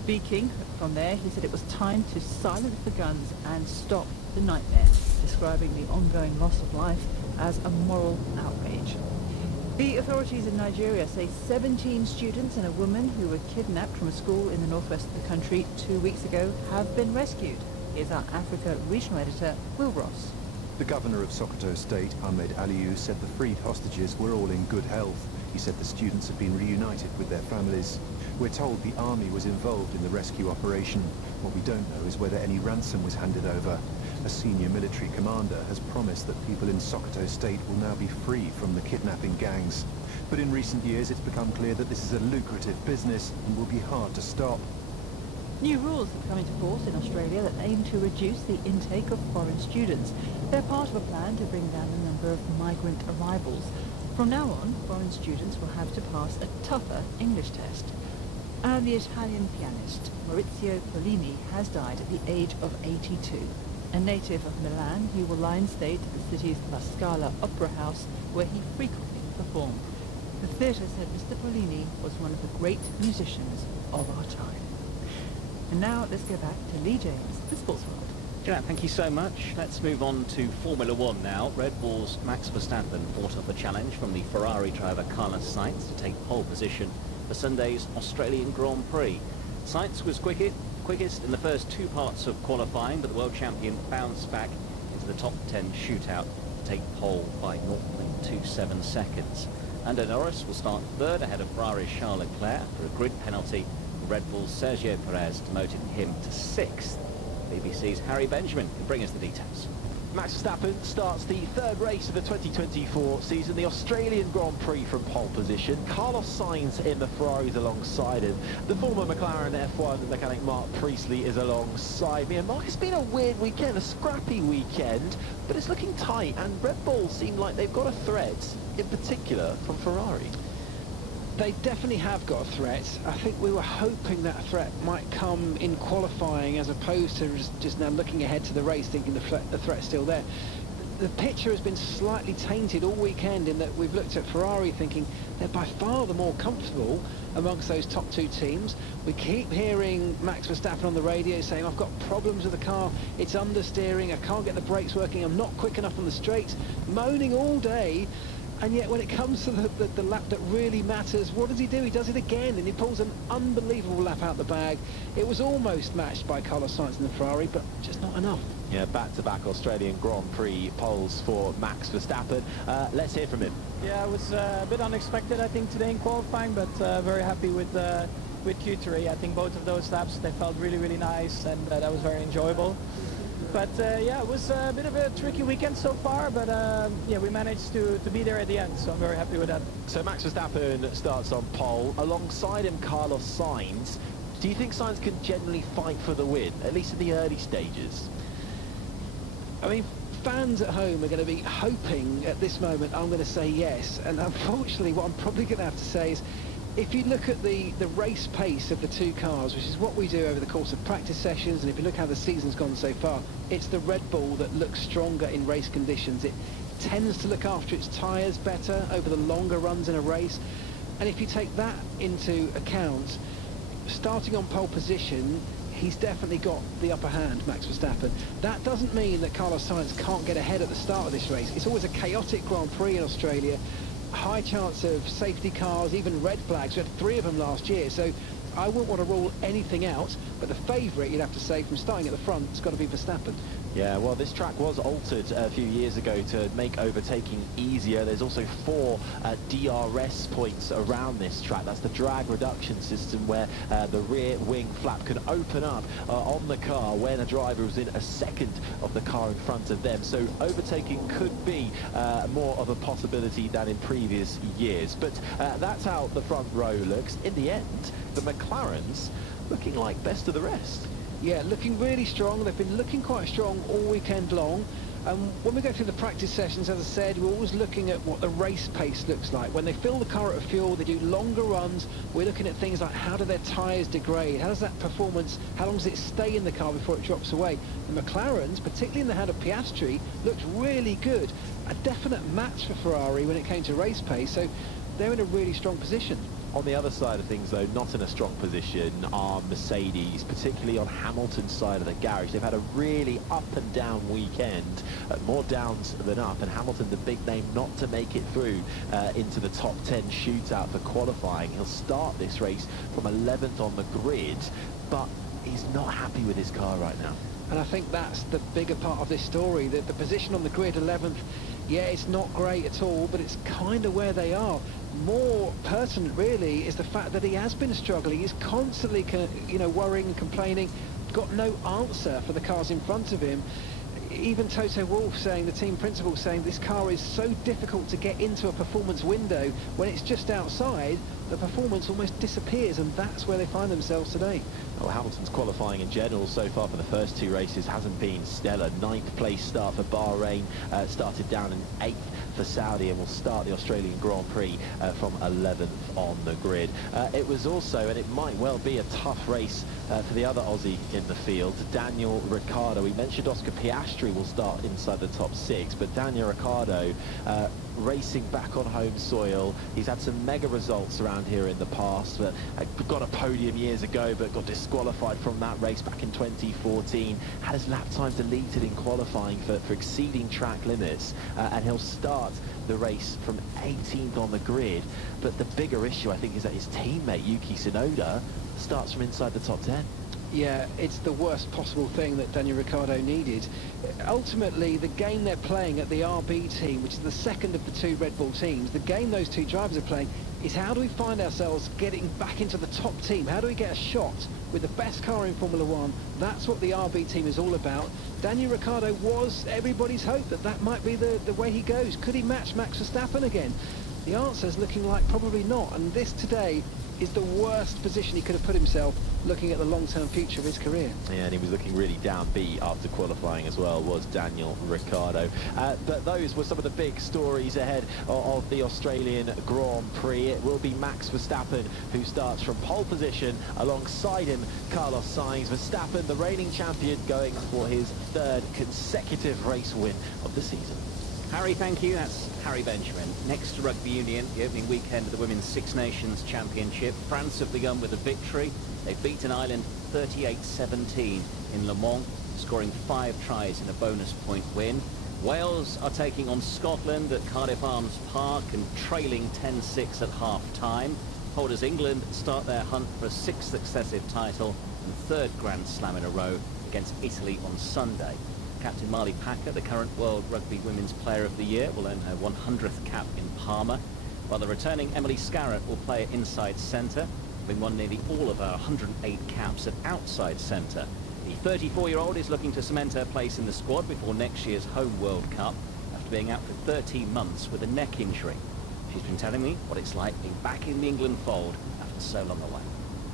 Speaking from there, he said it was time to silence the guns and stop the nightmare, describing the ongoing loss of life as a moral outrage. The authorities in Nigeria say 17 students and a woman who were kidnapped from a school in the northwest of the country 2 weeks ago have been rescued. Here's our Africa regional editor, Will Ross. The governor of Sokoto State, Ahmed Aliyu, said the freed hostages were all in good health. He said the students have been reunited with their families. We're told the army was involved in the rescue operation. What we don't know is whether any ransom was handed over. A senior military commander has promised that people in Sokoto State will now be free from the kidnapping gangs. But in recent years it's become clear that this is a lucrative business and will be hard to stop. New rules have come into force in Australia that aim to reduce the intake of foreign students. They're part of a plan to bring down the number of migrant arrivals. From now on, foreign students will have to pass a tougher English test. And the Italian pianist Maurizio Pollini has died at the age of 82. A native of Milan, he will lie in state at the city's La Scala Opera House, where he frequently performed. The theatre said Mr. Pollini was one of the great musicians of our time. And now let's go back to Lee James, the Sports World. Janet, thank you so much. Let's move on to Formula One now. Red Bull's Max Verstappen fought off a challenge from the Ferrari driver Carlos Sainz to take pole position for Sunday's Australian Grand Prix. Sainz was quickest in the first two parts of qualifying, but the world champion bounced back into the top 10 shootout to take pole by 0.27 seconds. Lando Norris will start third ahead of Ferrari's Charles Leclerc for a grid penalty. Red Bull's Sergio Perez demoted him to sixth. BBC's Harry Benjamin can bring us the details. Max Verstappen starts the third race of the 2024 season, the Australian Grand Prix from pole position. Carlos Sainz in the Ferraris alongside him. The former McLaren F1 mechanic Mark Priestley is alongside me. And Mark, it's been a weird weekend, a scrappy weekend, but it's looking tight, and Red Bull seem like they've got a threat, in particular from Ferrari. They definitely have got a threat. I think we were hoping that threat might come in qualifying as opposed to just now looking ahead to the race thinking the threat's still there. The picture has been slightly tainted all weekend in that we've looked at Ferrari thinking they're by far the more comfortable amongst those top two teams. We keep hearing Max Verstappen on the radio saying, I've got problems with the car, it's understeering, I can't get the brakes working, I'm not quick enough on the straights, moaning all day. And yet when it comes to the lap that really matters, what does he do? He does it again, and he pulls an unbelievable lap out the bag. It was almost matched by Carlos Sainz in the Ferrari, but just not enough. Yeah, back-to-back Australian Grand Prix poles for Max Verstappen. Let's hear from him. Yeah, it was a bit unexpected, I think, today in qualifying, but very happy with Q3. I think both of those laps, they felt really, really nice, and that was very enjoyable. But yeah, it was a bit of a tricky weekend so far, but yeah, we managed to be there at the end, so I'm very happy with that. So Max Verstappen starts on pole. Alongside him, Carlos Sainz. Do you think Sainz can generally fight for the win, at least in the early stages? I mean, fans at home are going to be hoping at this moment I'm going to say yes, and unfortunately what I'm probably going to have to say is if you look at the race pace of the two cars, which is what we do over the course of practice sessions, and if you look how the season's gone so far, it's the Red Bull that looks stronger in race conditions. It tends to look after its tyres better over the longer runs in a race. And if you take that into account, starting on pole position, he's definitely got the upper hand, Max Verstappen. That doesn't mean that Carlos Sainz can't get ahead at the start of this race. It's always a chaotic Grand Prix in Australia. High chance of safety cars, even red flags. We had 3 of them last year, so I wouldn't want to rule anything out, but the favourite, you'd have to say, from starting at the front, it's got to be Verstappen. Yeah, well, this track was altered a few years ago to make overtaking easier. There's also 4 DRS points around this track. That's the drag reduction system where the rear wing flap can open up on the car when a driver is in a second of the car in front of them. So overtaking could be more of a possibility than in previous years. But that's how the front row looks. In the end, the McLarens looking like best of the rest. Yeah, looking really strong. They've been looking quite strong all weekend long. When we go through the practice sessions, as I said, we're always looking at what the race pace looks like. When they fill the car at fuel, they do longer runs. We're looking at things like how do their tyres degrade? How does that performance, how long does it stay in the car before it drops away? The McLarens, particularly in the hand of Piastri, looked really good. A definite match for Ferrari when it came to race pace, so they're in a really strong position. On the other side of things, though, not in a strong position are Mercedes, particularly on Hamilton's side of the garage. They've had a really up and down weekend, more downs than up, and Hamilton, the big name, not to make it through into the top 10 shootout for qualifying. He'll start this race from 11th on the grid, but he's not happy with his car right now. And I think that's the bigger part of this story, that the position on the grid, 11th, yeah, it's not great at all, but it's kind of where they are. More pertinent, really, is the fact that he has been struggling. He's constantly, worrying and complaining, got no answer for the cars in front of him. Even Toto Wolff saying, the team principal saying, this car is so difficult to get into a performance window. When it's just outside, the performance almost disappears, and that's where they find themselves today. Well, Hamilton's qualifying in general so far for the first two races hasn't been stellar. 9th place start for Bahrain, started down in 8th for Saudi, and will start the Australian Grand Prix from 11th on the grid. It was also, and it might well be, a tough race for the other Aussie in the field, Daniel Ricciardo. We mentioned Oscar Piastri will start inside the top 6, but Daniel Ricciardo racing back on home soil. He's had some mega results around here in the past, but got a podium years ago, but got disqualified from that race back in 2014. Had his lap time deleted in qualifying for exceeding track limits, and he'll start the race from 18th on the grid. But the bigger issue, I think, is that his teammate Yuki Tsunoda starts from inside the top 10. Yeah, it's the worst possible thing that Daniel Ricciardo needed. Ultimately, the game they're playing at the RB team, which is the second of the two Red Bull teams, the game those two drivers are playing is how do we find ourselves getting back into the top team? How do we get a shot with the best car in Formula One? That's what the RB team is all about. Daniel Ricciardo was everybody's hope that that might be the way he goes. Could he match Max Verstappen again? The answer's looking like probably not, and this today is the worst position he could have put himself looking at the long-term future of his career. Yeah, and he was looking really downbeat after qualifying as well, was Daniel Ricciardo. But those were some of the big stories ahead of the Australian Grand Prix. It will be Max Verstappen who starts from pole position, alongside him Carlos Sainz. Verstappen, the reigning champion, going for his 3rd consecutive race win of the season. Harry, thank you. That's Harry Benjamin. Next to Rugby Union, the opening weekend of the Women's Six Nations Championship. France have begun with a victory. They've beaten Ireland 38-17 in Le Mans, scoring 5 tries in a bonus point win. Wales are taking on Scotland at Cardiff Arms Park and trailing 10-6 at half-time. Holders England start their hunt for a 6th successive title and 3rd Grand Slam in a row against Italy on Sunday. Captain Marley Packer, the current World Rugby Women's Player of the Year, will earn her 100th cap in Parma, while the returning Emily Scarrett will play at inside centre, having won nearly all of her 108 caps at outside centre. The 34-year-old is looking to cement her place in the squad before next year's home World Cup, after being out for 13 months with a neck injury. She's been telling me what it's like being back in the England fold after so long away.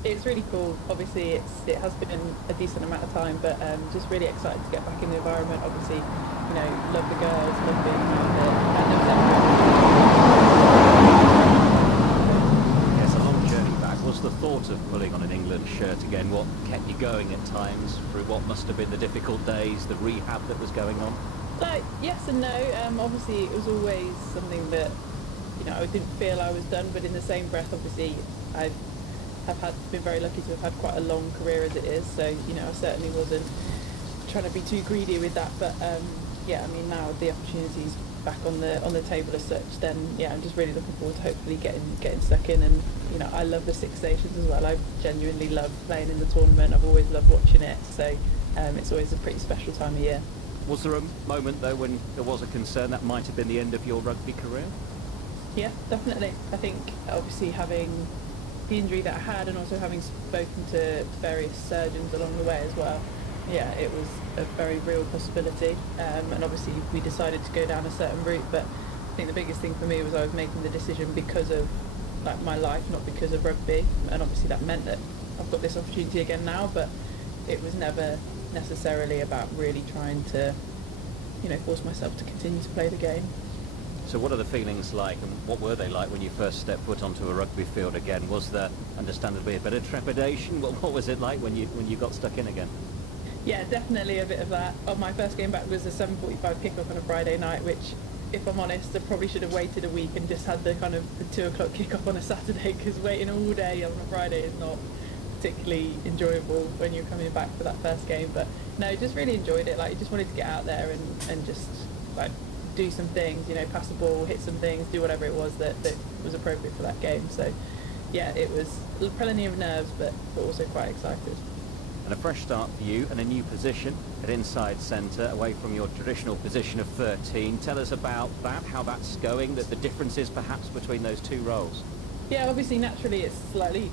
It's really cool. Obviously, it has been a decent amount of time, but just really excited to get back in the environment. Obviously, love the girls, love being around it. Yes, a long journey back. Was the thought of putting on an England shirt again what kept you going at times through what must have been the difficult days, the rehab that was going on? Like, yes and no. Obviously, it was always something that, I didn't feel I was done, but in the same breath, obviously, I've been very lucky to have had quite a long career as it is, so I certainly wasn't trying to be too greedy with that, but yeah, I mean, now the opportunity's back on the table as such, then yeah, I'm just really looking forward to hopefully getting stuck in. And I love the Six Nations as well. I genuinely love playing in the tournament. I've always loved watching it, so it's always a pretty special time of year. Was there a moment though when there was a concern that might have been the end of your rugby career? Yeah, definitely. I think obviously having the injury that I had, and also having spoken to various surgeons along the way as well, yeah, it was a very real possibility, and obviously we decided to go down a certain route, but I think the biggest thing for me was I was making the decision because of my life, not because of rugby, and obviously that meant that I've got this opportunity again now, but it was never necessarily about really trying to force myself to continue to play the game. So what are the feelings like, and what were they like when you first stepped foot onto a rugby field again? Was there understandably a bit of trepidation? What was it like when you got stuck in again? Yeah, definitely a bit of that. My first game back was a 7:45 kickoff on a Friday night, which if I'm honest, I probably should have waited a week and just had the kind of the 2 o'clock kick-off on a Saturday, because waiting all day on a Friday is not particularly enjoyable when you're coming back for that first game. But no, just really enjoyed it. Like, you just wanted to get out there and just like do some things, you know, pass the ball, hit some things, do whatever it was that was appropriate for that game. So yeah, it was plenty of nerves, but also quite excited. And a fresh start for you and a new position at inside centre, away from your traditional position of 13. Tell us about that, how that's going, the differences perhaps between those two roles. Yeah, obviously naturally it's slightly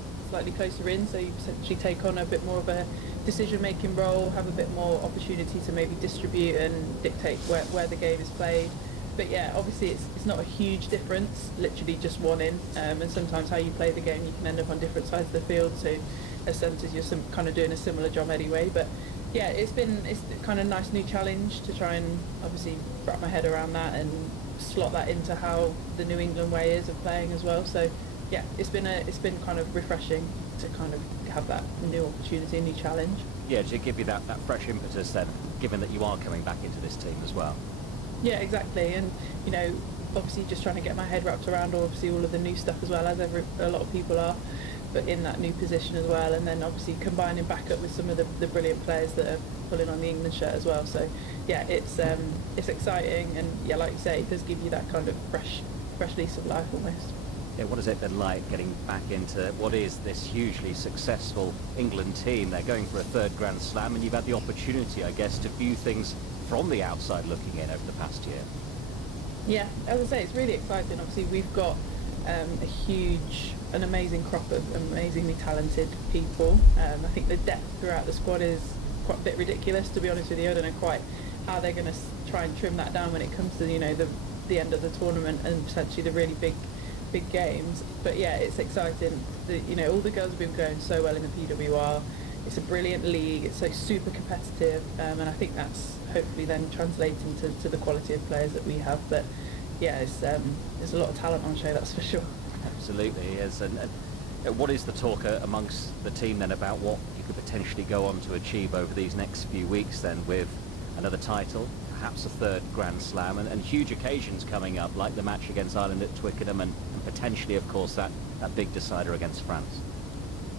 closer in, so you potentially take on a bit more of a decision-making role, have a bit more opportunity to maybe distribute and dictate where the game is played. But yeah, obviously it's not a huge difference, literally just one in, and sometimes how you play the game, you can end up on different sides of the field, so as centres you're kind of doing a similar job anyway. But yeah, it's kind of a nice new challenge to try and obviously wrap my head around that and slot that into how the New England way is of playing as well. So yeah, it's been kind of refreshing to kind of have that new opportunity, a new challenge. Yeah, to give you that fresh impetus then, given that you are coming back into this team as well. Yeah, exactly. And you know, obviously just trying to get my head wrapped around obviously all of the new stuff as well, as a lot of people are, but in that new position as well, and then obviously combining back up with some of the brilliant players that are pulling on the England shirt as well. So yeah, it's exciting, and yeah, like you say, it does give you that kind of fresh lease of life almost. Yeah, what has it been like getting back into what is this hugely successful England team? They're going for a 3rd Grand Slam, and you've had the opportunity, I guess, to view things from the outside looking in over the past year. Yeah, as I say, it's really exciting. Obviously, we've got an amazing crop of amazingly talented people. I think the depth throughout the squad is quite a bit ridiculous, to be honest with you. I don't know quite how they're going to try and trim that down when it comes to, you know, the end of the tournament and potentially the really big games. But yeah, it's exciting. You know, all the girls have been going so well in the PWR. It's a brilliant league. It's so super competitive, and I think that's hopefully then translating to the quality of players that we have. But yeah, there's a lot of talent on show, that's for sure. Absolutely is. And what is the talk amongst the team then about what you could potentially go on to achieve over these next few weeks then, with another title, perhaps a 3rd Grand Slam, and huge occasions coming up like the match against Ireland at Twickenham, and potentially of course that big decider against France?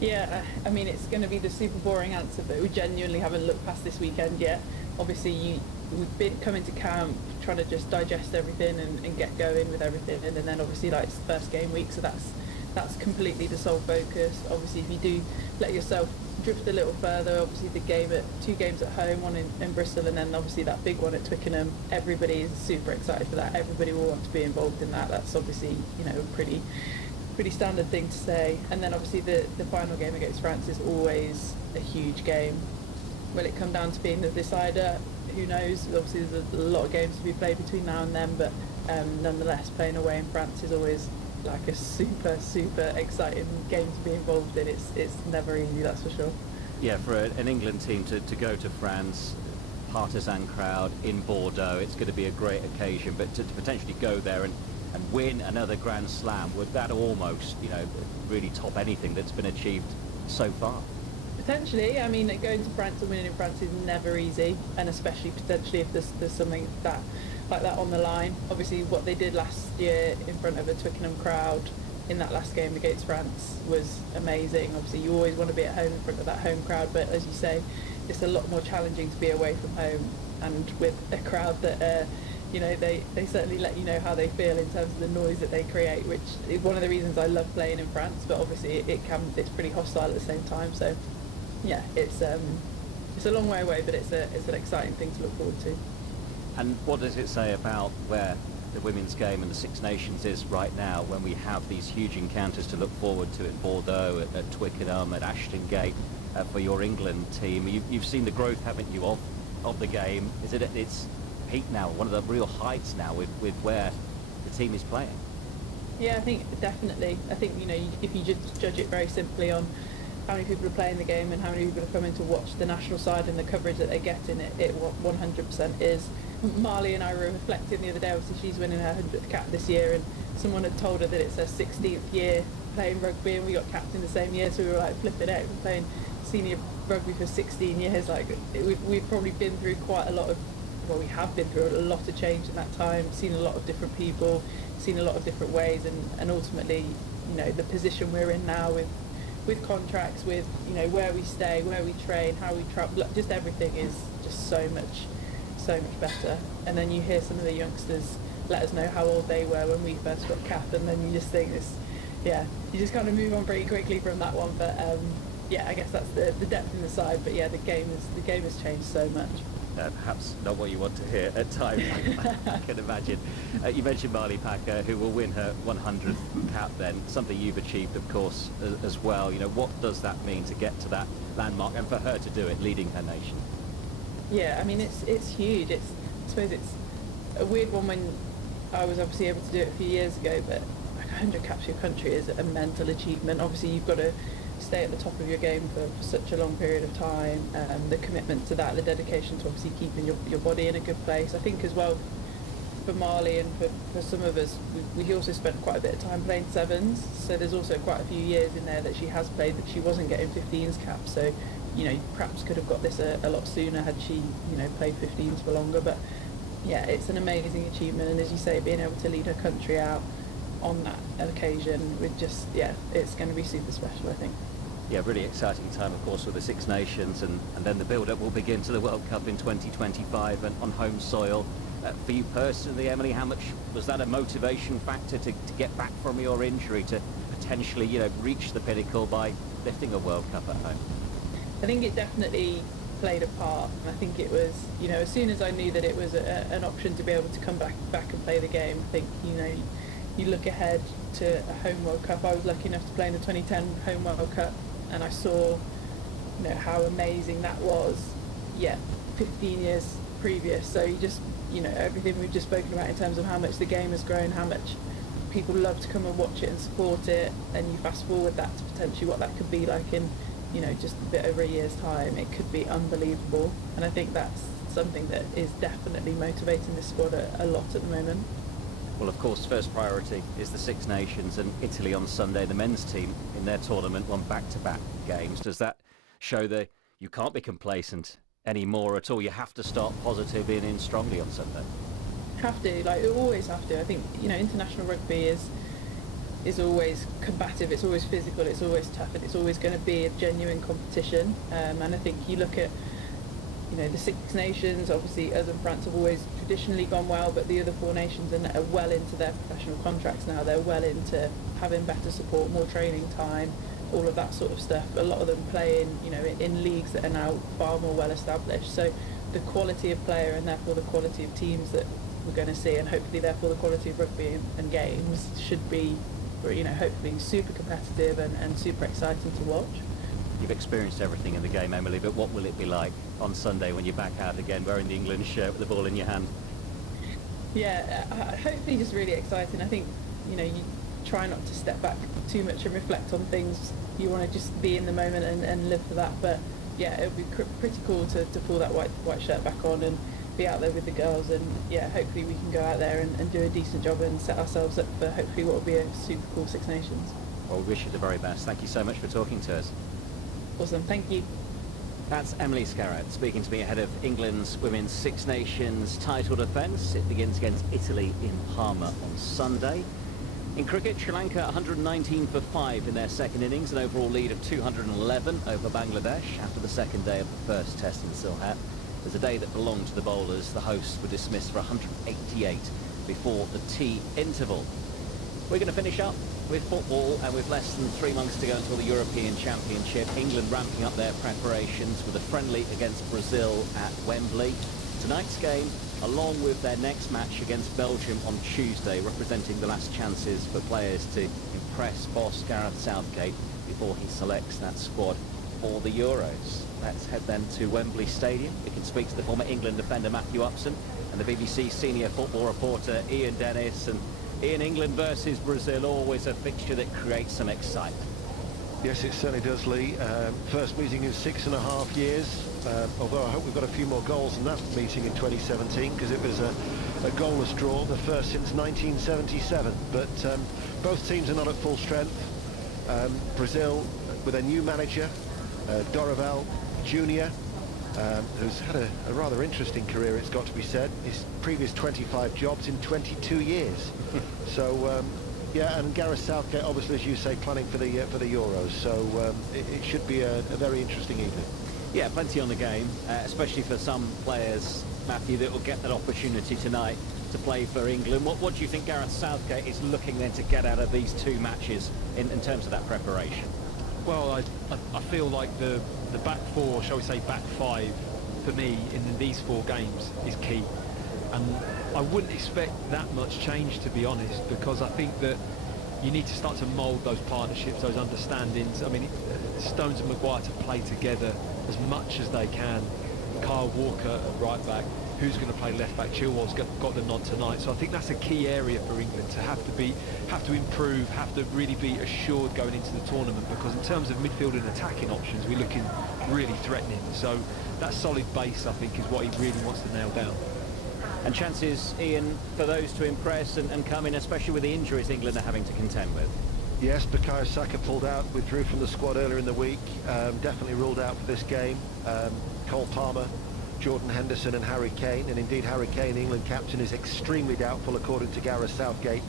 Yeah, I mean, it's going to be the super boring answer, but we genuinely haven't looked past this weekend yet. Obviously we've been coming to camp trying to just digest everything and get going with everything, and then obviously like it's the first game week, so that's completely the sole focus. Obviously if you do let yourself drift a little further, obviously the 2 games at home, one in Bristol, and then obviously that big one at Twickenham, everybody is super excited for that. Everybody will want to be involved in that. That's obviously, you know, a pretty standard thing to say. And then obviously the final game against France is always a huge game. Will it come down to being the decider? Who knows? Obviously there's a lot of games to be played between now and then, but nonetheless, playing away in France is always like a super exciting game to be involved in. It's never easy, that's for sure. Yeah, for an England team to go to France, partisan crowd in Bordeaux, it's going to be a great occasion, but to potentially go there and win another Grand Slam, would that almost, you know, really top anything that's been achieved so far? Potentially. I mean, going to France and winning in France is never easy, and especially potentially if there's something like that on the line. Obviously what they did last year in front of a Twickenham crowd in that last game against France was amazing. Obviously you always want to be at home in front of that home crowd, but as you say, it's a lot more challenging to be away from home and with a crowd that you know, they certainly let you know how they feel in terms of the noise that they create, which is one of the reasons I love playing in France. But obviously it's pretty hostile at the same time. So yeah, it's a long way away, but it's an exciting thing to look forward to. And what does it say about where the women's game and the Six Nations is right now, when we have these huge encounters to look forward to in Bordeaux, at Twickenham, at Ashton Gate, for your England team? You've seen the growth, haven't you, of the game? Is it at its peak now, one of the real heights now with where the team is playing? Yeah, I think definitely. I think, you know, if you just judge it very simply on how many people are playing the game and how many people are coming to watch the national side and the coverage that they get in it, it 100% is. Marley and I were reflecting the other day, obviously she's winning her 100th cap this year, and someone had told her that it's her 16th year playing rugby, and we got capped in the same year, so we were like flipping out. We're playing senior rugby for 16 years. Like we've probably been through quite a lot of well, we have been through a lot of change in that time, seen a lot of different people, seen a lot of different ways, and ultimately, you know, the position we're in now with contracts, with, you know, where we stay, where we train, how we travel, just everything is just so much better. And then you hear some of the youngsters let us know how old they were when we first got cap, and then you just think you just kind of move on pretty quickly from that one. But yeah, I guess that's the depth in the side. But yeah, the game has changed so much. Perhaps not what you want to hear at times, I can imagine. You mentioned Marley Packer, who will win her 100th cap then, something you've achieved, of course, as well. You know, what does that mean to get to that landmark and for her to do it, leading her nation? Yeah, I mean, it's huge. I suppose it's a weird one when I was obviously able to do it a few years ago, but like 100 caps for your country is a mental achievement. Obviously, you've got to stay at the top of your game for such a long period of time. The commitment to that, the dedication to obviously keeping your body in a good place. I think as well for Marley and for some of us, we also spent quite a bit of time playing sevens. So there's also quite a few years in there that she has played that she wasn't getting 15s caps. So, you know, perhaps could have got this a lot sooner had she, you know, played 15s for longer. But yeah, it's an amazing achievement, and as you say, being able to lead her country out on that occasion with just, yeah, it's going to be super special, I think. Yeah, really exciting time, of course, with the Six Nations, and then the build-up will begin to the World Cup in 2025 and on home soil. For you personally, Emily, how much was that a motivation factor to get back from your injury to potentially, you know, reach the pinnacle by lifting a World Cup at home? I think it definitely played a part, and I think it was, you know, as soon as I knew that it was an option to be able to come back and play the game, I think, you know, you look ahead to a home World Cup. I was lucky enough to play in the 2010 home World Cup, and I saw, you know, how amazing that was, 15 years previous. So you just, you know, everything we've just spoken about in terms of how much the game has grown, how much people love to come and watch it and support it, and you fast forward that to potentially what that could be like in, you know, just a bit over a year's time. It could be unbelievable, and I think that's something that is definitely motivating this squad a lot at the moment. Well, of course, first priority is the Six Nations, and Italy on Sunday, the men's team in their tournament won back-to-back games. Does that show that you can't be complacent anymore at all? You have to start positive and in strongly on Sunday. Have to, like, you always have to. I think, you know, international rugby is always combative, it's always physical, it's always tough, and it's always going to be a genuine competition. And I think you look at, you know, the Six Nations, obviously us and France have always traditionally gone well, but the other four nations are well into their professional contracts now. They're well into having better support, more training time, all of that sort of stuff. A lot of them playing, you know, in leagues that are now far more well established. So the quality of player, and therefore the quality of teams that we're going to see, and hopefully therefore the quality of rugby and games should be, you know, hopefully super competitive and super exciting to watch. You've experienced everything in the game, Emily, but what will it be like on Sunday when you're back out again wearing the England shirt with the ball in your hand? Yeah, hopefully just really exciting. I think, you know, you try not to step back too much and reflect on things. You want to just be in the moment and live for that. But yeah, it would be pretty cool to pull that white shirt back on and be out there with the girls, and yeah, hopefully we can go out there and do a decent job and set ourselves up for hopefully what will be a super cool Six Nations. Well, we wish you the very best. Thank you so much for talking to us. Awesome, thank you. That's Emily Scarratt speaking to me ahead of England's Women's Six Nations title defence. It begins against Italy in Parma on Sunday. In cricket, Sri Lanka 119 for 5 in their second innings, an overall lead of 211 over Bangladesh after the second day of the first test in Sylhet. It was a day that belonged to the bowlers. The hosts were dismissed for 188 before the tea interval. We're going to finish up with football, and with less than 3 months to go until the European Championship. England ramping up their preparations with a friendly against Brazil at Wembley. Tonight's game, along with their next match against Belgium on Tuesday, representing the last chances for players to impress boss Gareth Southgate before he selects that squad for the Euros. Let's head then to Wembley Stadium. We can speak to the former England defender Matthew Upson and the BBC senior football reporter Ian Dennis. And Ian, England versus Brazil, always a fixture that creates some excitement. Yes, it certainly does, Lee. First meeting in 6.5 years, although I hope we've got a few more goals than that meeting in 2017, because it was a goalless draw, the first since 1977. But both teams are not at full strength. Brazil with a new manager, Dorival Jr., who's had a rather interesting career, it's got to be said. His previous 25 jobs in 22 years. So, yeah, and Gareth Southgate, obviously, as you say, planning for the Euros. So it should be a very interesting evening. Yeah, plenty on the game, especially for some players, Matthew, that will get that opportunity tonight to play for England. What do you think Gareth Southgate is looking then to get out of these two matches in terms of that preparation? Well, I feel like the back four, shall we say back five, for me in these 4 games is key. And I wouldn't expect that much change, to be honest, because I think that you need to start to mould those partnerships, those understandings. I mean, Stones and Maguire to play together as much as they can. Kyle Walker at right back. Who's going to play left back? Chilwell's got the nod tonight, so I think that's a key area for England to have to improve, have to really be assured going into the tournament, because in terms of midfield and attacking options, we're looking really threatening. So that solid base, I think, is what he really wants to nail down. And chances, Ian, for those to impress and come in, especially with the injuries England are having to contend with. Yes, Bukayo Saka pulled out, withdrew from the squad earlier in the week, definitely ruled out for this game. Cole Palmer, Jordan Henderson and Harry Kane, and indeed Harry Kane, England captain, is extremely doubtful according to Gareth Southgate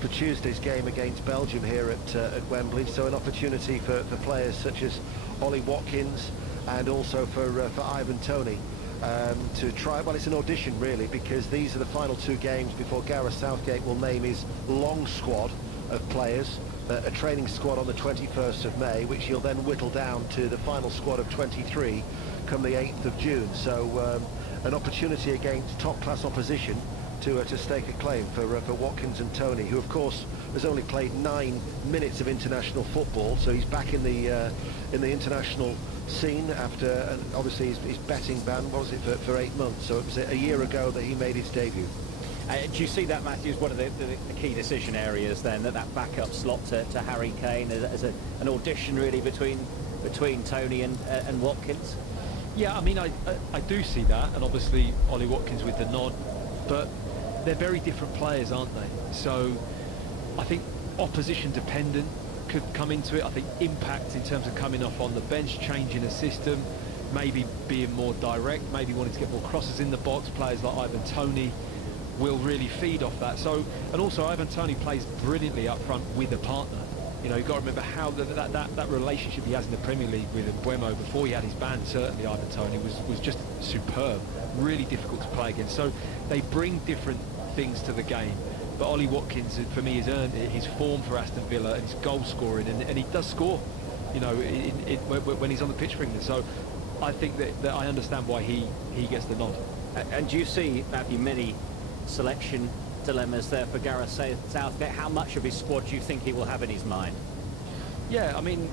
for Tuesday's game against Belgium here at Wembley. So an opportunity for players such as Ollie Watkins and also for Ivan Toney to try. Well, it's an audition really, because these are the final 2 games before Gareth Southgate will name his long squad of players, a training squad on the 21st of May, which he'll then whittle down to the final squad of 23 come the 8th of June. So an opportunity against top-class opposition to stake a claim for Watkins and Toney, who of course has only played 9 minutes of international football, so he's back in the international scene after obviously his betting ban, what was it, for 8 months. So it was a year ago that he made his debut. Do you see that, Matthew, as one of the key decision areas then, that backup slot to Harry Kane as an audition really between Toney and Watkins? Yeah, I mean, I do see that, and obviously Ollie Watkins with the nod, but they're very different players, aren't they? So I think opposition dependent could come into it. I think impact in terms of coming off on the bench, changing the system, maybe being more direct, maybe wanting to get more crosses in the box. Players like Ivan Toney will really feed off that. So, and also Ivan Toney plays brilliantly up front with a partner. You know, you've got to remember how that relationship he has in the Premier League with Mbeumo before he had his ban. Certainly Ivan Toney was just superb, really difficult to play against. So they bring different things to the game. But Ollie Watkins, for me, has earned his form for Aston Villa and his goal scoring, and he does score, you know, when he's on the pitch for England. So I think that I understand why he gets the nod. And do you see, Matthew, many selection dilemmas there for Gareth Southgate? How much of his squad do you think he will have in his mind? Yeah, I mean,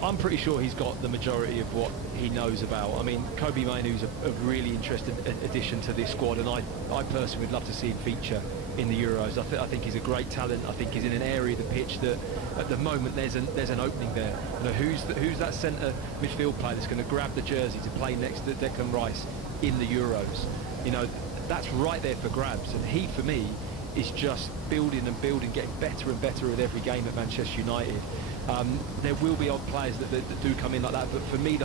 I'm pretty sure he's got the majority of what he knows about. I mean, Kobbie Mainoo's a really interesting addition to this squad, and I personally would love to see him feature in the Euros. I think he's a great talent. I think he's in an area of the pitch that at the moment there's an opening there. You know, who's that centre midfield player that's going to grab the jersey to play next to Declan Rice in the Euros? You know, that's right there for grabs, and he, for me, is just building and building, getting better and better at every game at Manchester United. There will be odd players that do come in like that, but for me,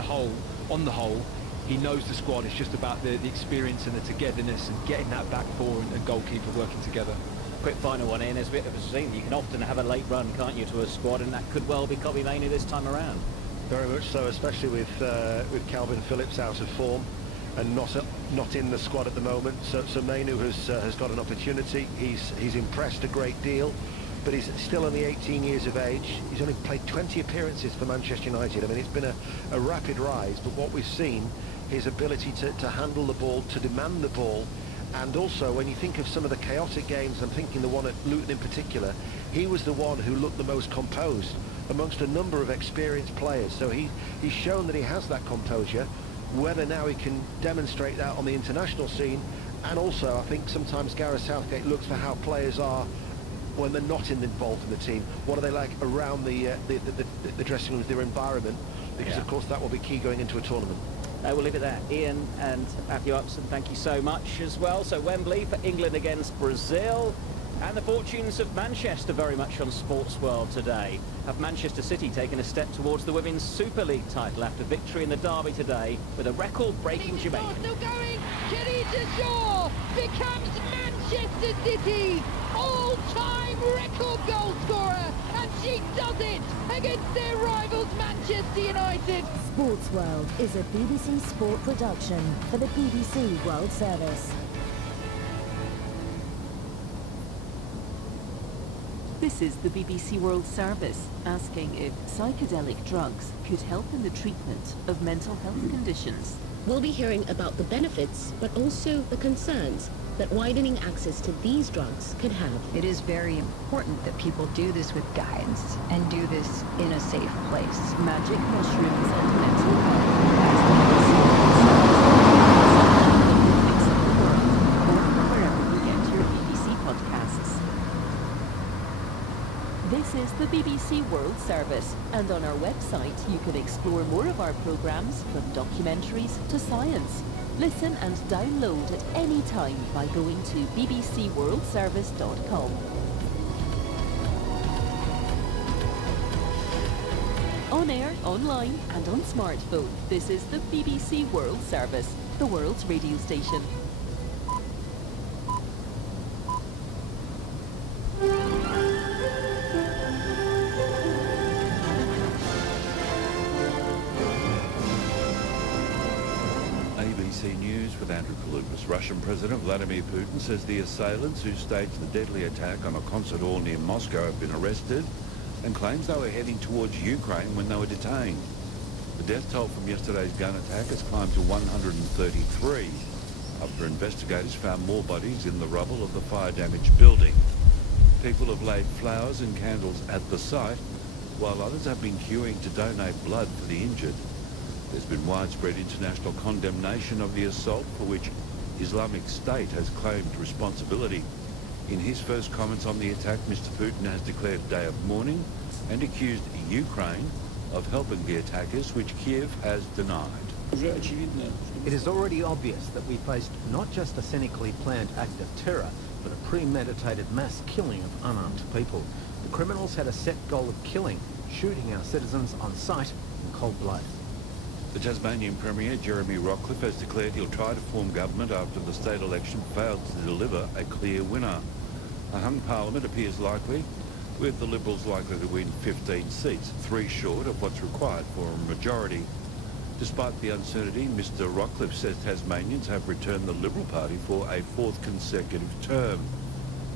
on the whole, he knows the squad. It's just about the experience and the togetherness and getting that back four and goalkeeper working together. Quick final one in, as we've seen, you can often have a late run, can't you, to a squad, and that could well be Kobbie Mainoo this time around. Very much so, especially with Calvin Phillips out of form and not in the squad at the moment. So Mainoo has got an opportunity. He's impressed a great deal, but he's still only 18 years of age. He's only played 20 appearances for Manchester United. I mean, it's been a rapid rise, but what we've seen, his ability to handle the ball, to demand the ball, and also when you think of some of the chaotic games, I'm thinking the one at Luton in particular, he was the one who looked the most composed amongst a number of experienced players. So he's shown that he has that composure. Whether now he can demonstrate that on the international scene, and also I think sometimes Gareth Southgate looks for how players are when they're not involved in the team. What are they like around the dressing room, their environment? Because of course that will be key going into a tournament. We'll leave it there. Ian and Matthew Upson, thank you so much as well. So Wembley for England against Brazil. And the fortunes of Manchester very much on Sports World today. Have Manchester City taken a step towards the Women's Super League title after victory in the derby today with a record-breaking Jamaican? Still going. Kenita Shaw becomes Manchester City's all-time record goal scorer, and she does it against their rivals Manchester United. Sports World is a BBC Sport production for the BBC World Service. This is the BBC World Service, asking if psychedelic drugs could help in the treatment of mental health conditions. We'll be hearing about the benefits, but also the concerns that widening access to these drugs could have. It is very important that people do this with guidance and do this in a safe place. Magic mushrooms and mental health. Wherever you get your BBC podcasts. This is the BBC World Service, and on our website you can explore more of our programmes, from documentaries to science. Listen and download at any time by going to bbcworldservice.com. On air, online and on smartphone, this is the BBC World Service, the world's radio station. ABC News with Andrew Kaloupas. Russian President Vladimir Putin says the assailants who staged the deadly attack on a concert hall near Moscow have been arrested, and claims they were heading towards Ukraine when they were detained. The death toll from yesterday's gun attack has climbed to 133 after investigators found more bodies in the rubble of the fire-damaged building. People have laid flowers and candles at the site, while others have been queuing to donate blood for the injured. There's been widespread international condemnation of the assault, for which Islamic State has claimed responsibility. In his first comments on the attack, Mr. Putin has declared a day of mourning and accused Ukraine of helping the attackers, which Kiev has denied. It is already obvious that we faced not just a cynically planned act of terror, but a premeditated mass killing of unarmed people. The criminals had a set goal of killing, shooting our citizens on sight in cold blood. The Tasmanian Premier, Jeremy Rockcliffe, has declared he'll try to form government after the state election failed to deliver a clear winner. A hung parliament appears likely, with the Liberals likely to win 15 seats, 3 short of what's required for a majority. Despite the uncertainty, Mr. Rockcliffe says Tasmanians have returned the Liberal Party for a 4th consecutive term.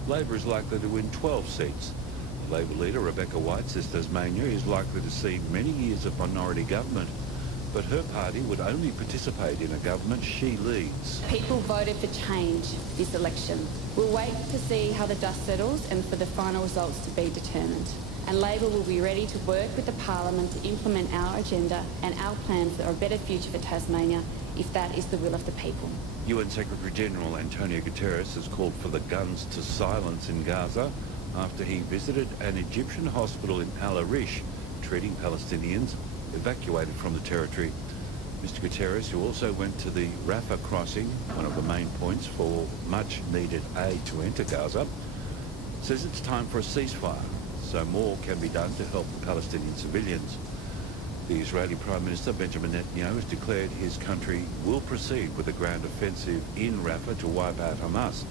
Labor is likely to win 12 seats. Labor leader Rebecca White says Tasmania is likely to see many years of minority government, but her party would only participate in a government she leads. People voted for change this election. We'll wait to see how the dust settles and for the final results to be determined. And Labor will be ready to work with the Parliament to implement our agenda and our plans for a better future for Tasmania, if that is the will of the people. UN Secretary-General Antonio Guterres has called for the guns to silence in Gaza after he visited an Egyptian hospital in Al Arish, treating Palestinians evacuated from the territory. Mr. Guterres, who also went to the Rafah crossing, one of the main points for much-needed aid to enter Gaza, says it's time for a ceasefire, so more can be done to help Palestinian civilians. The Israeli Prime Minister Benjamin Netanyahu has declared his country will proceed with a ground offensive in Rafah to wipe out Hamas.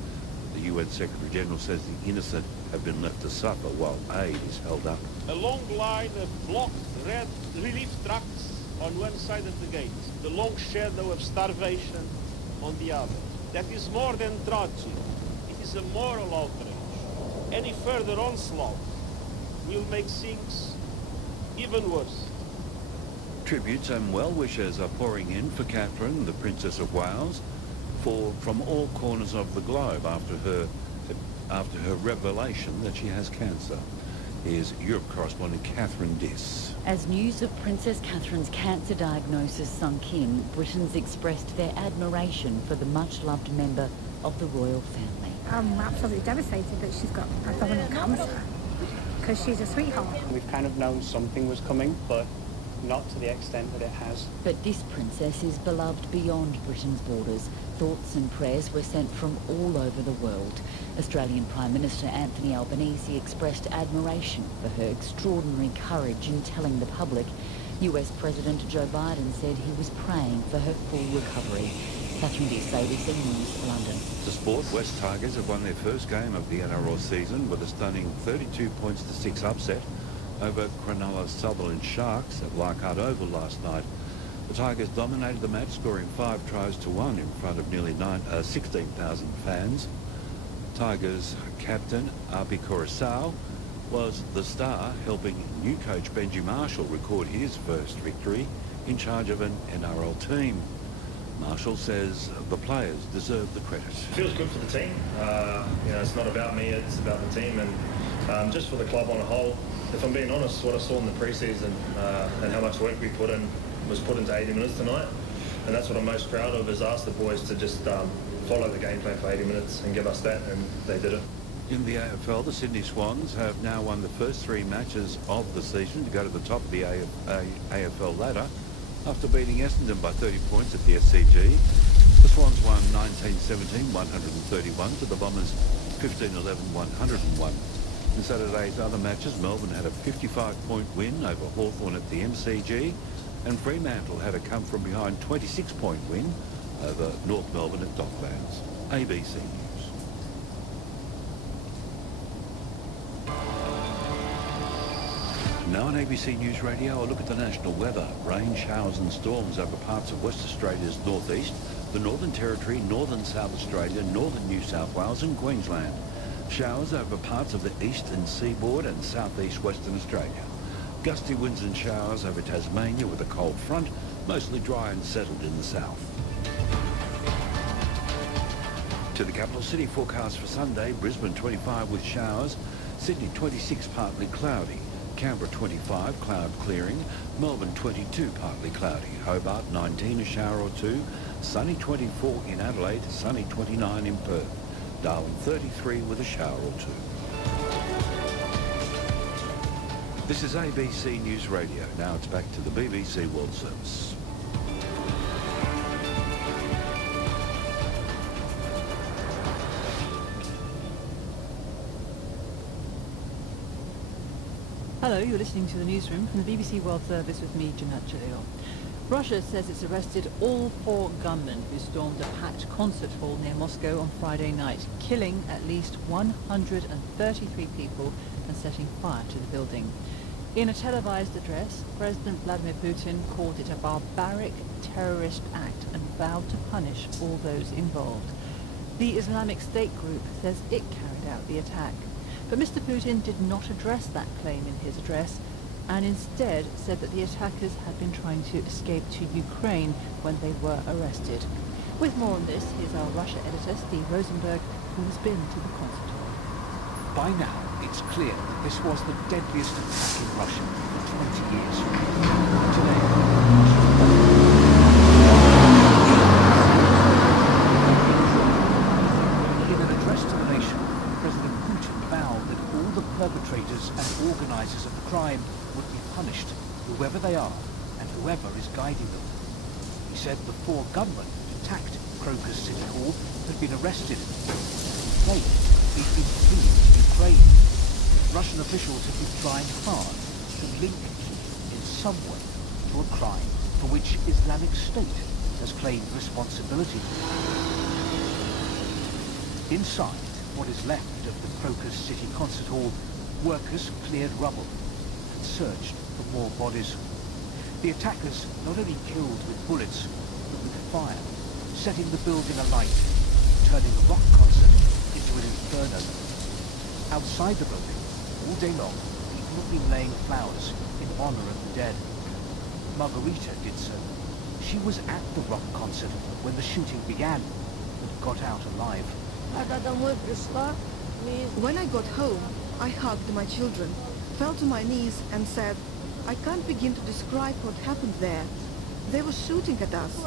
The UN Secretary-General says the innocent have been left to suffer while aid is held up. A long line of blocked red relief trucks on one side of the gate, the long shadow of starvation on the other. That is more than tragic. It is a moral outrage. Any further onslaught will make things even worse. Tributes and well-wishers are pouring in for Catherine, the Princess of Wales, from all corners of the globe after her revelation that she has cancer. Here's Europe correspondent Catherine Diss. As news of Princess Catherine's cancer diagnosis sunk in, Britons expressed their admiration for the much-loved member of the royal family. I'm absolutely devastated that she's got abdominal cancer, because she's a sweetheart. We've kind of known something was coming, but not to the extent that it has. But this princess is beloved beyond Britain's borders. Thoughts and prayers were sent from all over the world. Australian Prime Minister Anthony Albanese expressed admiration for her extraordinary courage in telling the public. US President Joe Biden said he was praying for her full recovery. Catherine Diss, ABC News, London. To sport, West Tigers have won their first game of the NRL season with a stunning 32-6 upset over Cronulla Sutherland Sharks at Leichhardt Oval last night. The Tigers dominated the match, scoring 5 tries to 1 in front of nearly 16,000 fans. Tigers captain Api Coruscant was the star, helping new coach Benji Marshall record his first victory in charge of an NRL team. Marshall says the players deserve the credit. It feels good for the team. It's not about me, it's about the team, and just for the club on a whole. If I'm being honest, what I saw in the pre-season and how much work we put in was put into 80 minutes tonight, and that's what I'm most proud of, is ask the boys to just follow the game plan for 80 minutes and give us that, and they did it. In the AFL, the Sydney Swans have now won the first 3 matches of the season to go to the top of the AFL ladder after beating Essendon by 30 points at the SCG. The Swans won 19-17, 131 to the Bombers 15-11, 101. In Saturday's other matches, Melbourne had a 55-point win over Hawthorn at the MCG, and Fremantle had a come-from-behind 26-point win over North Melbourne at Docklands. ABC News. Now on ABC News Radio, a look at the national weather. Rain, showers and storms over parts of West Australia's northeast, the Northern Territory, northern South Australia, northern New South Wales and Queensland. Showers over parts of the eastern seaboard and southeast Western Australia. Gusty winds and showers over Tasmania with a cold front, mostly dry and settled in the south. To the capital city, forecast for Sunday: Brisbane 25 with showers, Sydney 26 partly cloudy, Canberra 25 cloud clearing, Melbourne 22 partly cloudy, Hobart 19 a shower or 2, sunny 24 in Adelaide, sunny 29 in Perth, Darwin 33 with a shower or 2. This is ABC News Radio. Now it's back to the BBC World Service. Hello, you're listening to the newsroom from the BBC World Service with me, Jeanette Jalil. Russia says it's arrested all 4 gunmen who stormed a packed concert hall near Moscow on Friday night, killing at least 133 people and setting fire to the building. In a televised address, President Vladimir Putin called it a barbaric terrorist act and vowed to punish all those involved. The Islamic State group says it carried out the attack. But Mr. Putin did not address that claim in his address, and instead said that the attackers had been trying to escape to Ukraine when they were arrested. With more on this, here's our Russia editor, Steve Rosenberg, who has been to the concert hall. By now, it's clear that this was the deadliest attack in Russia in 20 years. Today, in an address to the nation, President Putin vowed that all the perpetrators and organizers of the crime would be punished, whoever they are and whoever is guiding them. He said the 4 gunmen who attacked Crocus City Hall had been arrested. They had been fleeing to Ukraine. Russian officials have been trying hard to link him in some way to a crime for which Islamic State has claimed responsibility. Inside what is left of the Crocus City Concert Hall, workers cleared rubble and searched for more bodies. The attackers not only killed with bullets, but with fire, setting the building alight, turning the rock concert into an inferno. Outside the building, all day long, people have been laying flowers in honor of the dead. Margarita did so. She was at the rock concert when the shooting began, but got out alive. When I got home, I hugged my children, fell to my knees and said, I can't begin to describe what happened there. They were shooting at us.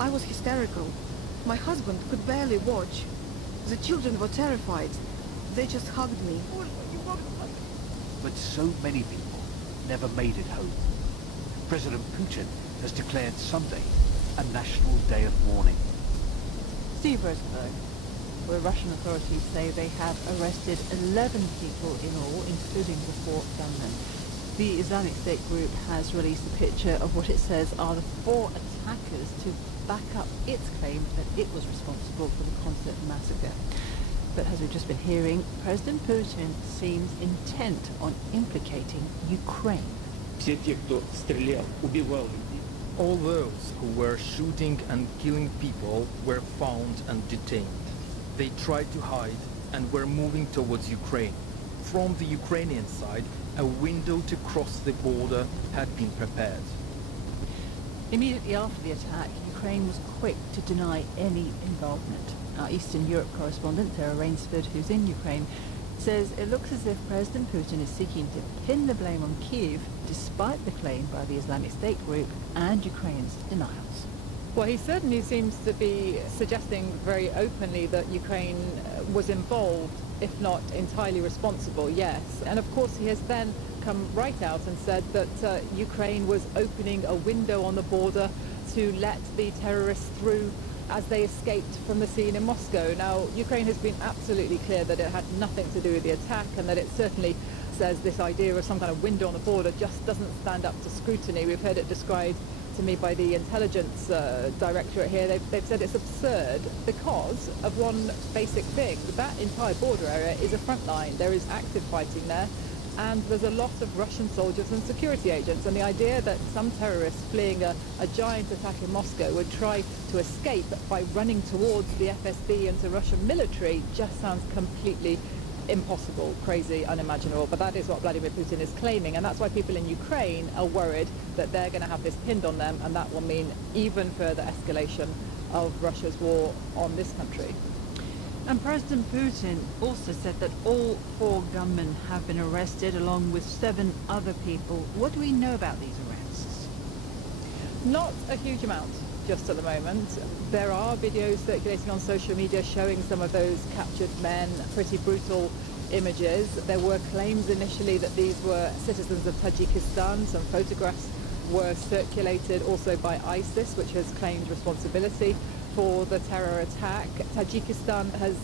I was hysterical. My husband could barely watch. The children were terrified. They just hugged me. But so many people, never made it home. President Putin has declared Sunday a national day of mourning. Steve Rosenberg, where Russian authorities say they have arrested 11 people in all, including the 4 gunmen. The Islamic State group has released a picture of what it says are the 4 attackers to back up its claim that it was responsible for the concert massacre. But as we've just been hearing, President Putin seems intent on implicating Ukraine. All those who were shooting and killing people were found and detained. They tried to hide and were moving towards Ukraine. From the Ukrainian side, a window to cross the border had been prepared. Immediately after the attack, Ukraine was quick to deny any involvement. Our Eastern Europe correspondent, Sarah Rainsford, who's in Ukraine, says it looks as if President Putin is seeking to pin the blame on Kyiv, despite the claim by the Islamic State group and Ukraine's denials. Well, he certainly seems to be suggesting very openly that Ukraine was involved, if not entirely responsible, yes. And of course he has then come right out and said that Ukraine was opening a window on the border to let the terrorists through as they escaped from the scene in Moscow. Now, Ukraine has been absolutely clear that it had nothing to do with the attack, and that it certainly says this idea of some kind of window on the border just doesn't stand up to scrutiny. We've heard it described to me by the intelligence directorate here. They've said it's absurd because of one basic thing. That entire border area is a front line. There is active fighting there, and there's a lot of Russian soldiers and security agents. And the idea that some terrorists fleeing a giant attack in Moscow would try to escape by running towards the FSB and to Russian military just sounds completely impossible, crazy, unimaginable. But that is what Vladimir Putin is claiming, and that's why people in Ukraine are worried that they're going to have this pinned on them, and that will mean even further escalation of Russia's war on this country. And President Putin also said that all 4 gunmen have been arrested, along with 7 other people. What do we know about these arrests? Not a huge amount just at the moment. There are videos circulating on social media showing some of those captured men, pretty brutal images. There were claims initially that these were citizens of Tajikistan. Some photographs were circulated also by ISIS, which has claimed responsibility for the terror attack. Tajikistan has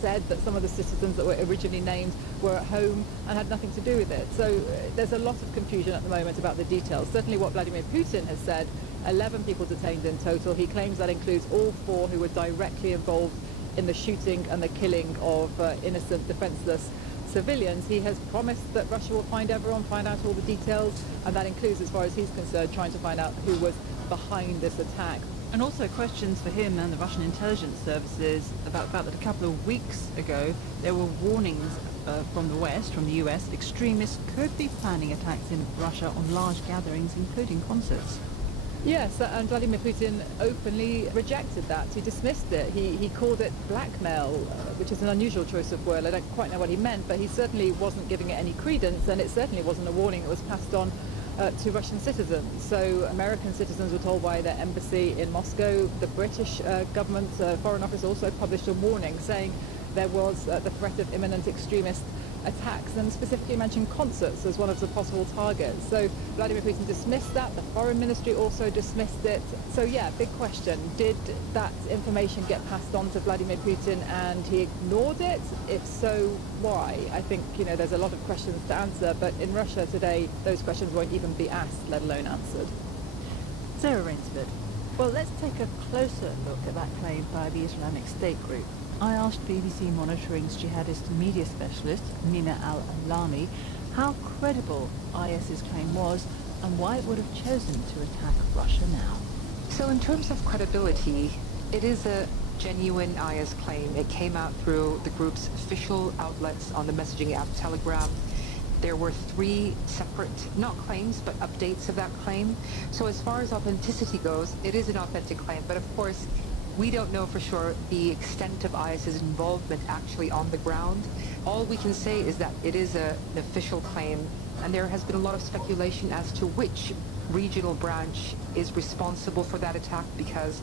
said that some of the citizens that were originally named were at home and had nothing to do with it. So there's a lot of confusion at the moment about the details. Certainly what Vladimir Putin has said, 11 people detained in total. He claims that includes all 4 who were directly involved in the shooting and the killing of innocent, defenseless civilians. He has promised that Russia will find everyone, find out all the details, and that includes, as far as he's concerned, trying to find out who was behind this attack. And also questions for him and the Russian intelligence services about the fact that a couple of weeks ago there were warnings from the West, from the US, extremists could be planning attacks in Russia on large gatherings, including concerts. Yes, and Vladimir Putin openly rejected that. He dismissed it. He called it blackmail, which is an unusual choice of word. I don't quite know what he meant, but he certainly wasn't giving it any credence, and it certainly wasn't a warning that was passed on to Russian citizens. So American citizens were told by their embassy in Moscow. The British government Foreign Office also published a warning saying there was the threat of imminent extremist attacks, and specifically mentioned concerts as one of the possible targets. So Vladimir Putin dismissed that. The foreign ministry also dismissed it. So yeah, big question. Did that information get passed on to Vladimir Putin and he ignored it? If so, why? I think, you know, there's a lot of questions to answer, but in Russia today, those questions won't even be asked, let alone answered. Sarah Rainsford. Well, let's take a closer look at that claim by the Islamic State group. I asked BBC Monitoring's jihadist media specialist, Nina Al-Alami, how credible IS's claim was and why it would have chosen to attack Russia now. So in terms of credibility, it is a genuine IS claim. It came out through the group's official outlets on the messaging app Telegram. There were 3 separate, not claims, but updates of that claim. So as far as authenticity goes, it is an authentic claim. But of course, we don't know for sure the extent of IS's involvement actually on the ground. All we can say is that it is an official claim, and there has been a lot of speculation as to which regional branch is responsible for that attack, because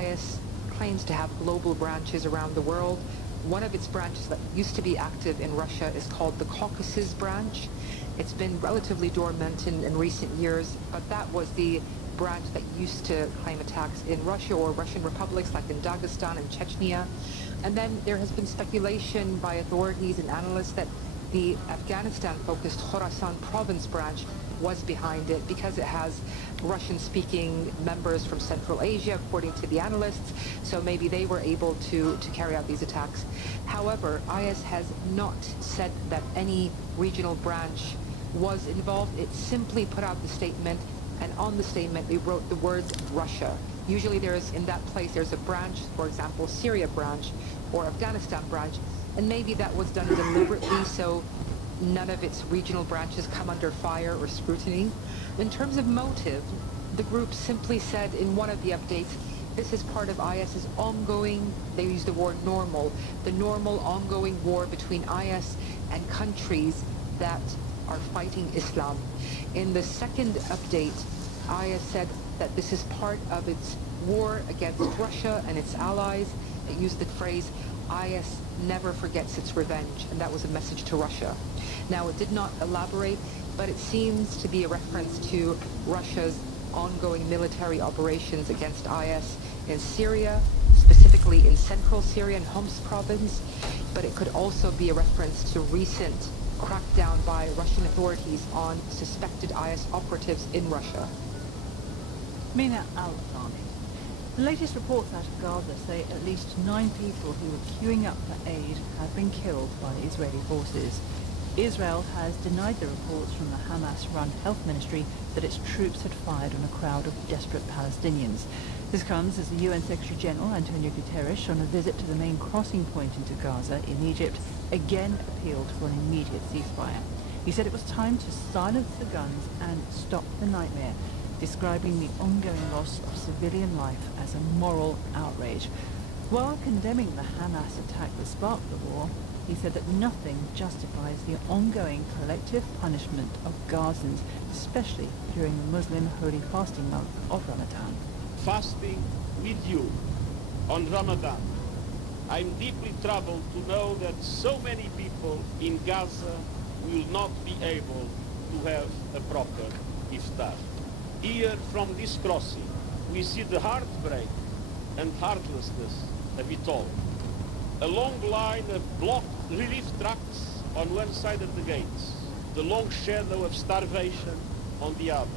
IS claims to have global branches around the world. One of its branches that used to be active in Russia is called the Caucasus branch, It's been relatively dormant in recent years, but that was the branch that used to claim attacks in Russia or Russian republics like in Dagestan and Chechnya. And then there has been speculation by authorities and analysts that the Afghanistan-focused Khorasan province branch was behind it because it has Russian-speaking members from Central Asia, according to the analysts, so maybe they were able to carry out these attacks. However, IS has not said that any regional branch was involved. It simply put out the statement, and on the statement they wrote the words Russia. Usually in that place there's a branch, for example, Syria branch or Afghanistan branch, and maybe that was done deliberately so none of its regional branches come under fire or scrutiny. In terms of motive, the group simply said in one of the updates, this is part of IS's ongoing, they use the word normal, the normal ongoing war between IS and countries that are fighting Islam. In the second update, IS said that this is part of its war against Russia and its allies. It used the phrase, IS never forgets its revenge, and that was a message to Russia. Now, it did not elaborate, but it seems to be a reference to Russia's ongoing military operations against IS in Syria, specifically in central Syria and Homs province, but it could also be a reference to recent crackdown by Russian authorities on suspected IS operatives in Russia. Mina Al-Thani. The latest reports out of Gaza say at least 9 people who were queuing up for aid have been killed by Israeli forces. Israel has denied the reports from the Hamas-run health ministry that its troops had fired on a crowd of desperate Palestinians. This comes as the UN Secretary-General Antonio Guterres, on a visit to the main crossing point into Gaza in Egypt, again appealed for an immediate ceasefire. He said it was time to silence the guns and stop the nightmare, describing the ongoing loss of civilian life as a moral outrage. While condemning the Hamas attack that sparked the war, he said that nothing justifies the ongoing collective punishment of Gazans, especially during the Muslim holy fasting month of Ramadan. Fasting with you on Ramadan, I'm deeply troubled to know that so many people in Gaza will not be able to have a proper iftar. Here from this crossing, we see the heartbreak and heartlessness of it all. A long line of blocked relief trucks on one side of the gates, the long shadow of starvation on the other.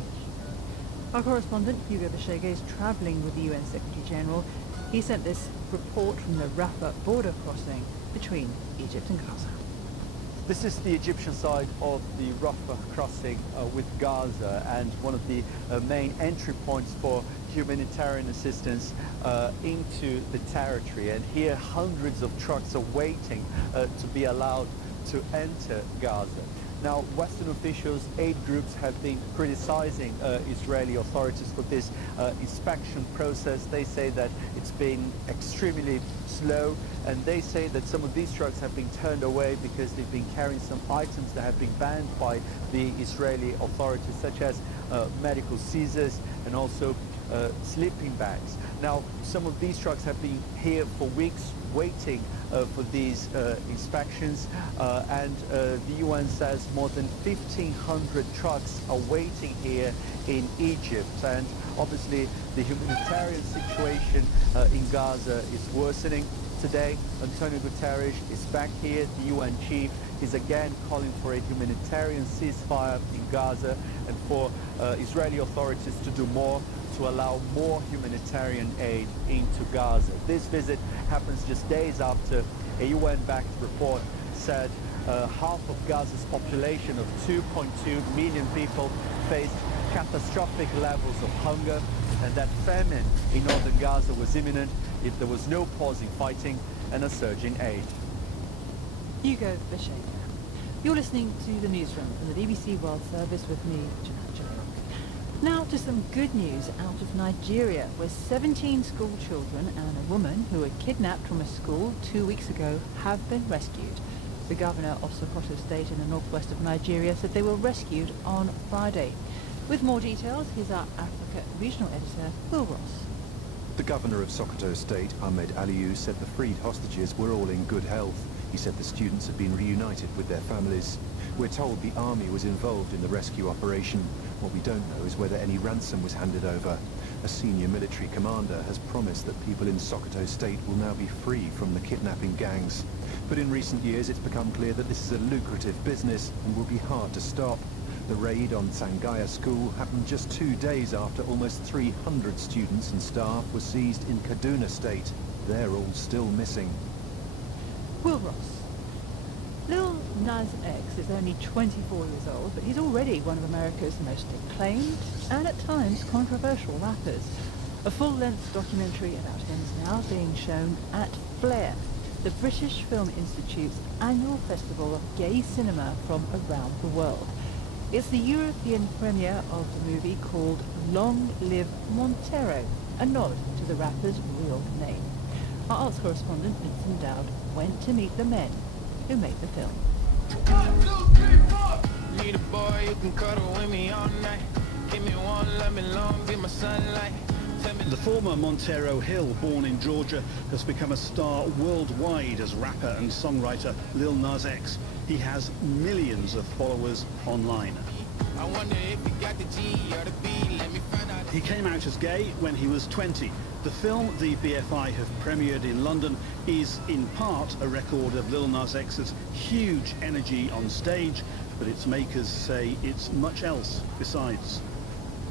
Our correspondent, Hugo Bashege, is travelling with the UN Secretary-General. He sent this report from the Rafah border crossing between Egypt and Gaza. This is the Egyptian side of the Rafah crossing with Gaza, and one of the main entry points for humanitarian assistance into the territory. And here hundreds of trucks are waiting to be allowed to enter Gaza. Now, Western officials, aid groups have been criticizing Israeli authorities for this inspection process. They say that it's been extremely slow, and they say that some of these trucks have been turned away because they've been carrying some items that have been banned by the Israeli authorities, such as medical scissors and also sleeping bags. Now, some of these trucks have been here for weeks waiting for these inspections, and the UN says more than 1,500 trucks are waiting here in Egypt. And obviously the humanitarian situation in Gaza is worsening. Today, Antonio Guterres is back here, the UN chief. He's again calling for a humanitarian ceasefire in Gaza and for Israeli authorities to do more to allow more humanitarian aid into Gaza. This visit happens just days after a UN-backed report said half of Gaza's population of 2.2 million people faced catastrophic levels of hunger, and that famine in northern Gaza was imminent if there was no pause in fighting and a surge in aid. Hugo Bashega. You're listening to the newsroom from the BBC World Service with me, Jeanette Jerome. Now to some good news out of Nigeria, where 17 school children and a woman who were kidnapped from a school 2 weeks ago have been rescued. The governor of Sokoto State in the northwest of Nigeria said they were rescued on Friday. With more details, here's our Africa regional editor, Will Ross. The governor of Sokoto State, Ahmed Aliyu, said the freed hostages were all in good health. He He said the students had been reunited with their families. We're told the army was involved in the rescue operation. What we don't know is whether any ransom was handed over. A senior military commander has promised that people in Sokoto State will now be free from the kidnapping gangs. But in recent years it's become clear that this is a lucrative business and will be hard to stop. The raid on Sangaya School happened just 2 days after almost 300 students and staff were seized in Kaduna State. They're all still missing. Will Ross. Lil Nas X is only 24 years old, but he's already one of America's most acclaimed and at times controversial rappers. A full-length documentary about him is now being shown at Flair, the British Film Institute's annual festival of gay cinema from around the world. It's the European premiere of the movie called Long Live Montero, a nod to the rapper's real name. Our arts correspondent Vincent Dowd went to meet the men who made the film. Need a boy you can cuddle with me all night. Give me one, let me long, be my sunlight. The former Montero Hill, born in Georgia, has become a star worldwide as rapper and songwriter Lil Nas X. He has millions of followers online. I wonder if you got the G or the B, let me find out. He came out as gay when he was 20. The film the BFI have premiered in London is in part a record of Lil Nas X's huge energy on stage, but its makers say it's much else besides.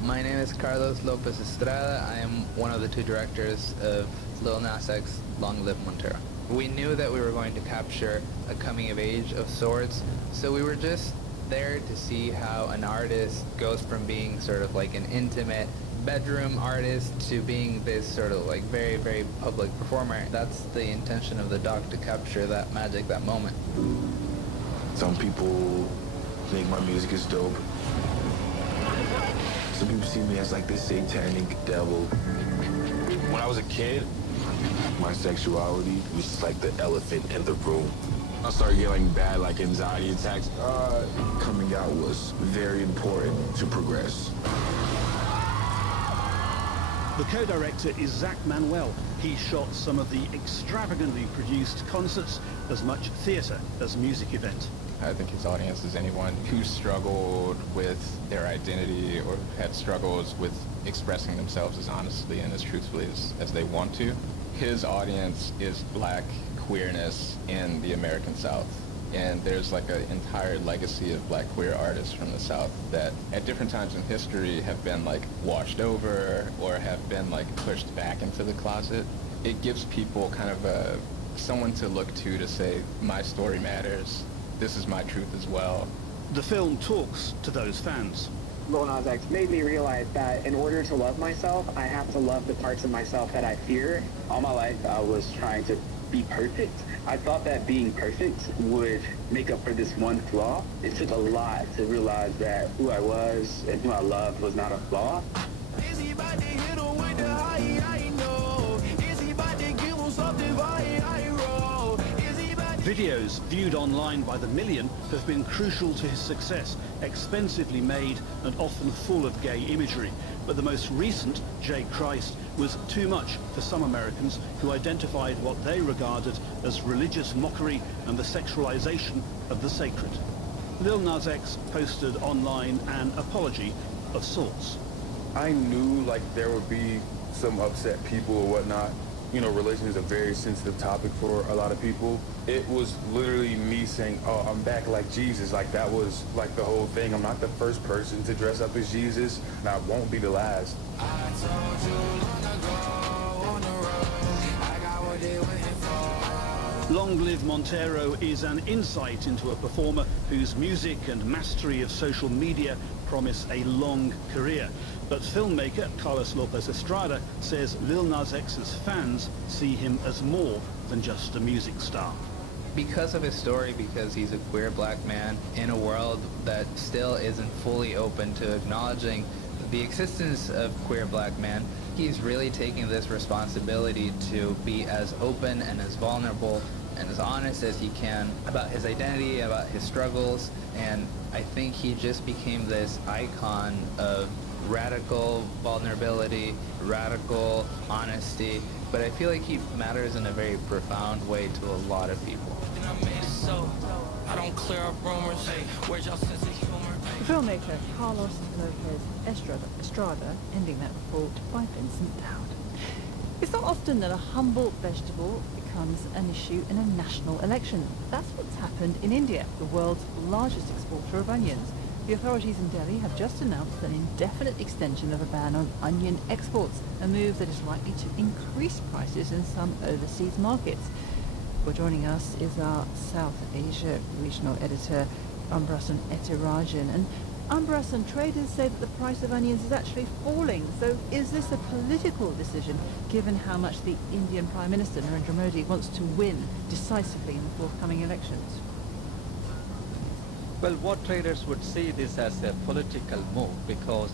My name is Carlos Lopez Estrada. I am one of the 2 directors of Lil Nas X, Long Live Montero. We knew that we were going to capture a coming of age of sorts, so we were just there to see how an artist goes from being sort of like an intimate bedroom artist to being this sort of like very, very public performer. That's the intention of the doc, to capture that magic, that moment. Some people think my music is dope. Some people see me as like this satanic devil. When I was a kid, my sexuality was just like the elephant in the room. I started getting bad like anxiety attacks. Coming out was very important to progress. The co-director is Zach Manuel. He shot some of the extravagantly produced concerts, as much theatre as music event. I think his audience is anyone who struggled with their identity or had struggles with expressing themselves as honestly and as truthfully as they want to. His audience is black queerness in the American South. And there's like an entire legacy of black queer artists from the South that at different times in history have been like washed over or have been like pushed back into the closet. It gives people kind of someone to look to say, my story matters. This is my truth as well. The film talks to those fans. Lil Nas X made me realize that in order to love myself, I have to love the parts of myself that I fear. All my life, I was trying to be perfect. I thought that being perfect would make up for this one flaw. It took a lot to realize that who I was and who I loved was not a flaw. Is he about to hit him with the high, I know? Is he about to give him something viral? Is he about to... Videos viewed online by the million have been crucial to his success, expensively made and often full of gay imagery. But the most recent, J. Christ, was too much for some Americans who identified what they regarded as religious mockery and the sexualization of the sacred. Lil Nas X posted online an apology of sorts. I knew like there would be some upset people or whatnot. You know, religion is a very sensitive topic for a lot of people. It was literally me saying, oh, I'm back like Jesus. Like that was like the whole thing. I'm not the first person to dress up as Jesus, and I won't be the last. I told you long ago on the road, I got what they waiting for. Long Live Montero is an insight into a performer whose music and mastery of social media promise a long career. But filmmaker Carlos Lopez Estrada says Lil Nas X's fans see him as more than just a music star. Because of his story, because he's a queer black man in a world that still isn't fully open to acknowledging the existence of queer black men, he's really taking this responsibility to be as open and as vulnerable and as honest as he can about his identity, about his struggles, and I think he just became this icon of radical vulnerability, radical honesty, but I feel like he matters in a very profound way to a lot of people. so I don't clear up rumors. Hey, where's y'all sense of humor? Filmmaker Carlos Lopez Estrada, ending that report by Vincent Dowd. It's not often that a humble vegetable becomes an issue in a national election. That's what's happened in India, the world's largest exporter of onions. The authorities in Delhi have just announced an indefinite extension of a ban on onion exports, a move that is likely to increase prices in some overseas markets. Well, joining us is our South Asia regional editor, Ambrasan Ethirajan. And Ambrasan, traders say that the price of onions is actually falling. So is this a political decision, given how much the Indian Prime Minister, Narendra Modi, wants to win decisively in the forthcoming elections? Well, what traders would see this as a political move because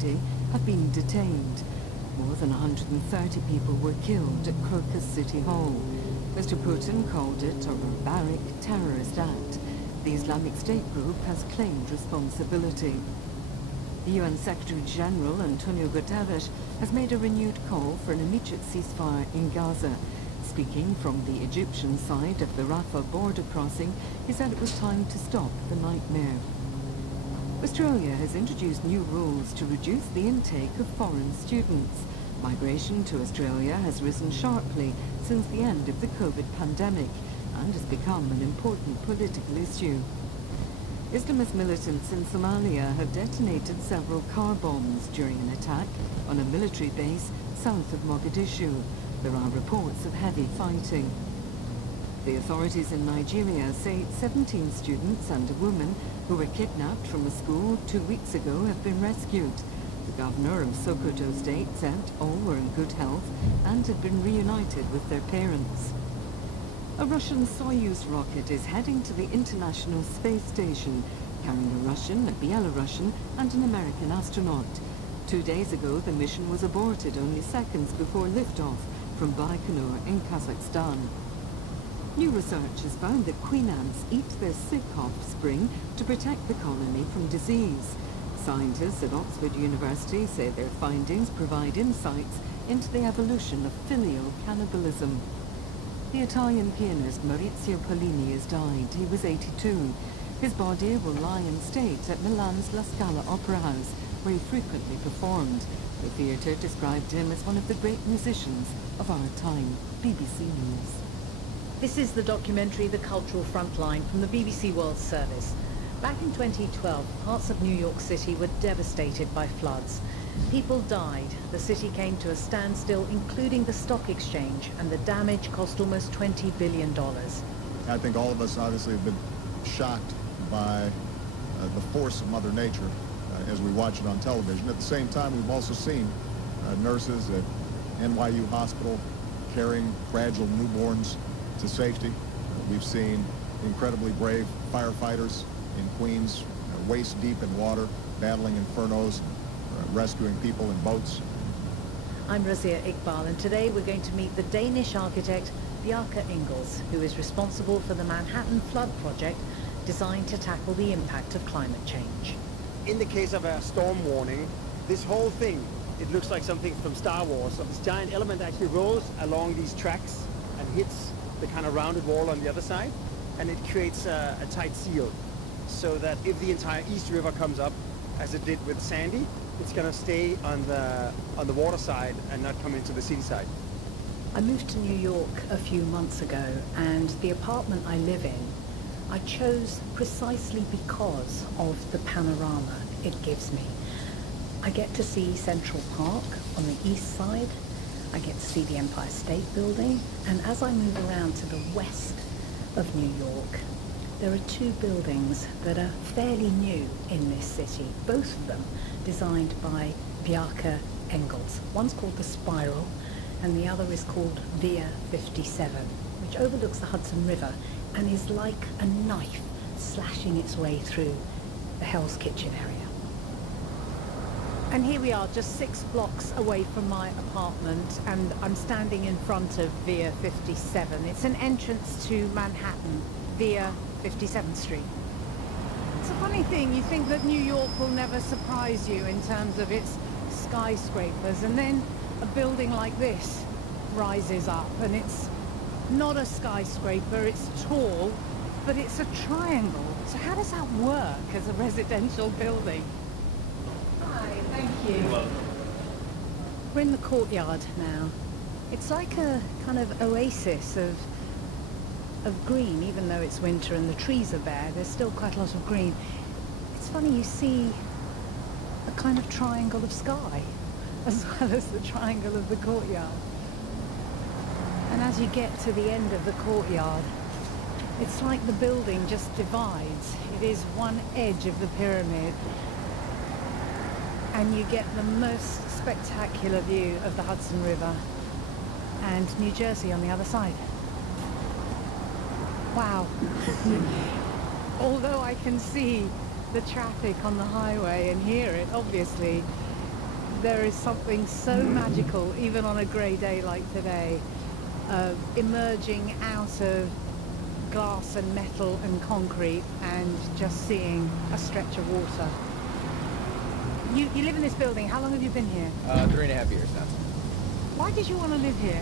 Friday have been detained. More than 130 people were killed at Crocus City Hall. Mr. Putin called it a barbaric terrorist act. The Islamic State group has claimed responsibility. The UN Secretary-General Antonio Guterres has made a renewed call for an immediate ceasefire in Gaza. Speaking from the Egyptian side of the Rafah border crossing, he said it was time to stop the nightmare. Australia has introduced new rules to reduce the intake of foreign students. Migration to Australia has risen sharply since the end of the COVID pandemic and has become an important political issue. Islamist militants in Somalia have detonated several car bombs during an attack on a military base south of Mogadishu. There are reports of heavy fighting. The authorities in Nigeria say 17 students and a woman who were kidnapped from a school 2 weeks ago have been rescued. The governor of Sokoto State said all were in good health and had been reunited with their parents. A Russian Soyuz rocket is heading to the International Space Station, carrying a Russian, a Belarusian, and an American astronaut. 2 days ago, the mission was aborted only seconds before liftoff from Baikonur in Kazakhstan. New research has found that queen ants eat their sick offspring to protect the colony from disease. Scientists at Oxford University say their findings provide insights into the evolution of filial cannibalism. The Italian pianist Maurizio Pollini has died. He was 82. His body will lie in state at Milan's La Scala Opera House, where he frequently performed. The theatre described him as one of the great musicians of our time. BBC News. This is the documentary The Cultural Frontline from the BBC World Service. Back in 2012, parts of New York City were devastated by floods. People died. The city came to a standstill, including the stock exchange, and the damage cost almost $20 billion. I think all of us obviously have been shocked by the force of Mother Nature as we watch it on television. At the same time, we've also seen nurses at NYU Hospital carrying fragile newborns to safety. We've seen incredibly brave firefighters in Queens, waist deep in water, battling infernos, rescuing people in boats. I'm Razia Iqbal, and today we're going to meet the Danish architect Bjarke Ingels, who is responsible for the Manhattan Flood Project, designed to tackle the impact of climate change. In the case of a storm warning, this whole thing, it looks like something from Star Wars. So this giant element actually rolls along these tracks and hits the kind of rounded wall on the other side, and it creates a tight seal, so that if the entire East River comes up, as it did with Sandy, it's going to stay on the water side and not come into the city side. I moved to New York a few months ago, and the apartment I live in, I chose precisely because of the panorama it gives me. I get to see Central Park on the east side, I get to see the Empire State Building, and as I move around to the west of New York, there are two buildings that are fairly new in this city, both of them designed by Bjarke Ingels. One's called the Spiral, and the other is called Via 57, which overlooks the Hudson River and is like a knife slashing its way through the Hell's Kitchen area. And here we are, just 6 blocks away from my apartment, and I'm standing in front of Via 57. It's an entrance to Manhattan via 57th Street. It's a funny thing, you think that New York will never surprise you in terms of its skyscrapers, and then a building like this rises up, and it's not a skyscraper, it's tall, but it's a triangle. So how does that work as a residential building? Hi, thank you. We're in the courtyard now. It's like a kind of oasis of green, even though it's winter and the trees are bare, there's still quite a lot of green. It's funny, you see a kind of triangle of sky, as well as the triangle of the courtyard. And as you get to the end of the courtyard, it's like the building just divides. It is one edge of the pyramid, and you get the most spectacular view of the Hudson River and New Jersey on the other side. Wow. Although I can see the traffic on the highway and hear it, obviously, There is something so magical, even on a grey day like today, emerging out of glass and metal and concrete and just seeing a stretch of water. You live in this building. How long have you been here? 3.5 years now. Why did you want to live here?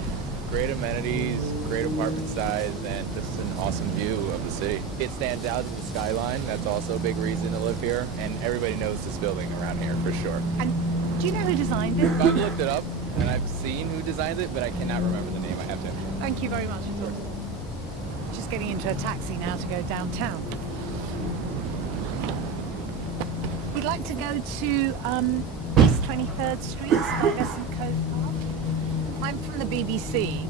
Great amenities, great apartment size, and just an awesome view of the city. It stands out as the skyline. That's also a big reason to live here, and everybody knows this building around here for sure. And do you know who designed it? I've looked it up, and I've seen who designed it, but I cannot remember the name. I have to. Thank you very much. Just getting into a taxi now to go downtown. We'd like to go to East 23rd Street, Stuyvesant Cove Park. I'm from the BBC,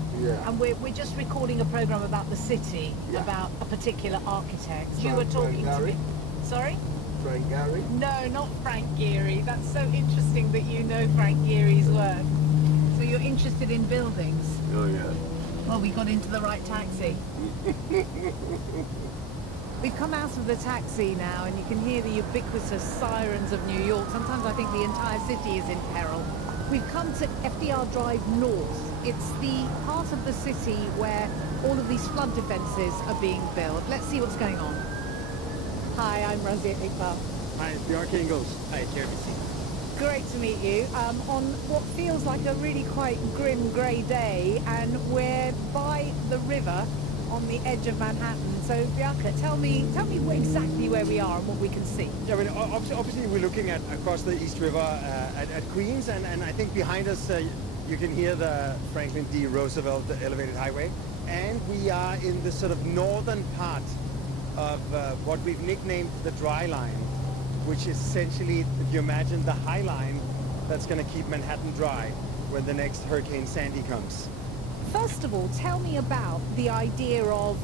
and we're just recording a program about the city, about a particular architect. You were talking to me. Sorry? Frank Gehry? No, not Frank Gehry. That's so interesting that you know Frank Gehry's work. So you're interested in buildings? Oh, yeah. Well, we got into the right taxi. We've come out of the taxi now, and you can hear the ubiquitous sirens of New York. Sometimes I think the entire city is in peril. We've come to FDR Drive North. It's the part of the city where all of these flood defences are being built. Let's see what's going on. Hi, I'm Razia Iqbal. Hi, the Arcane Ghost. Hi, Jeremy C. Great to meet you. On what feels like a really quite grim grey day, and we're by the river on the edge of Manhattan. So, Bianca, tell me exactly where we are and what we can see. Yeah, I mean, obviously we're looking at across the East River at Queens, and I think behind us you can hear the Franklin D. Roosevelt elevated highway. And we are in the sort of northern part of what we've nicknamed the dry line, which is essentially, if you imagine, the high line that's going to keep Manhattan dry when the next Hurricane Sandy comes. First of all, tell me about the idea of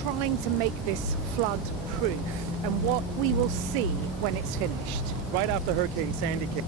trying to make this flood-proof and what we will see when it's finished. Right after Hurricane Sandy came,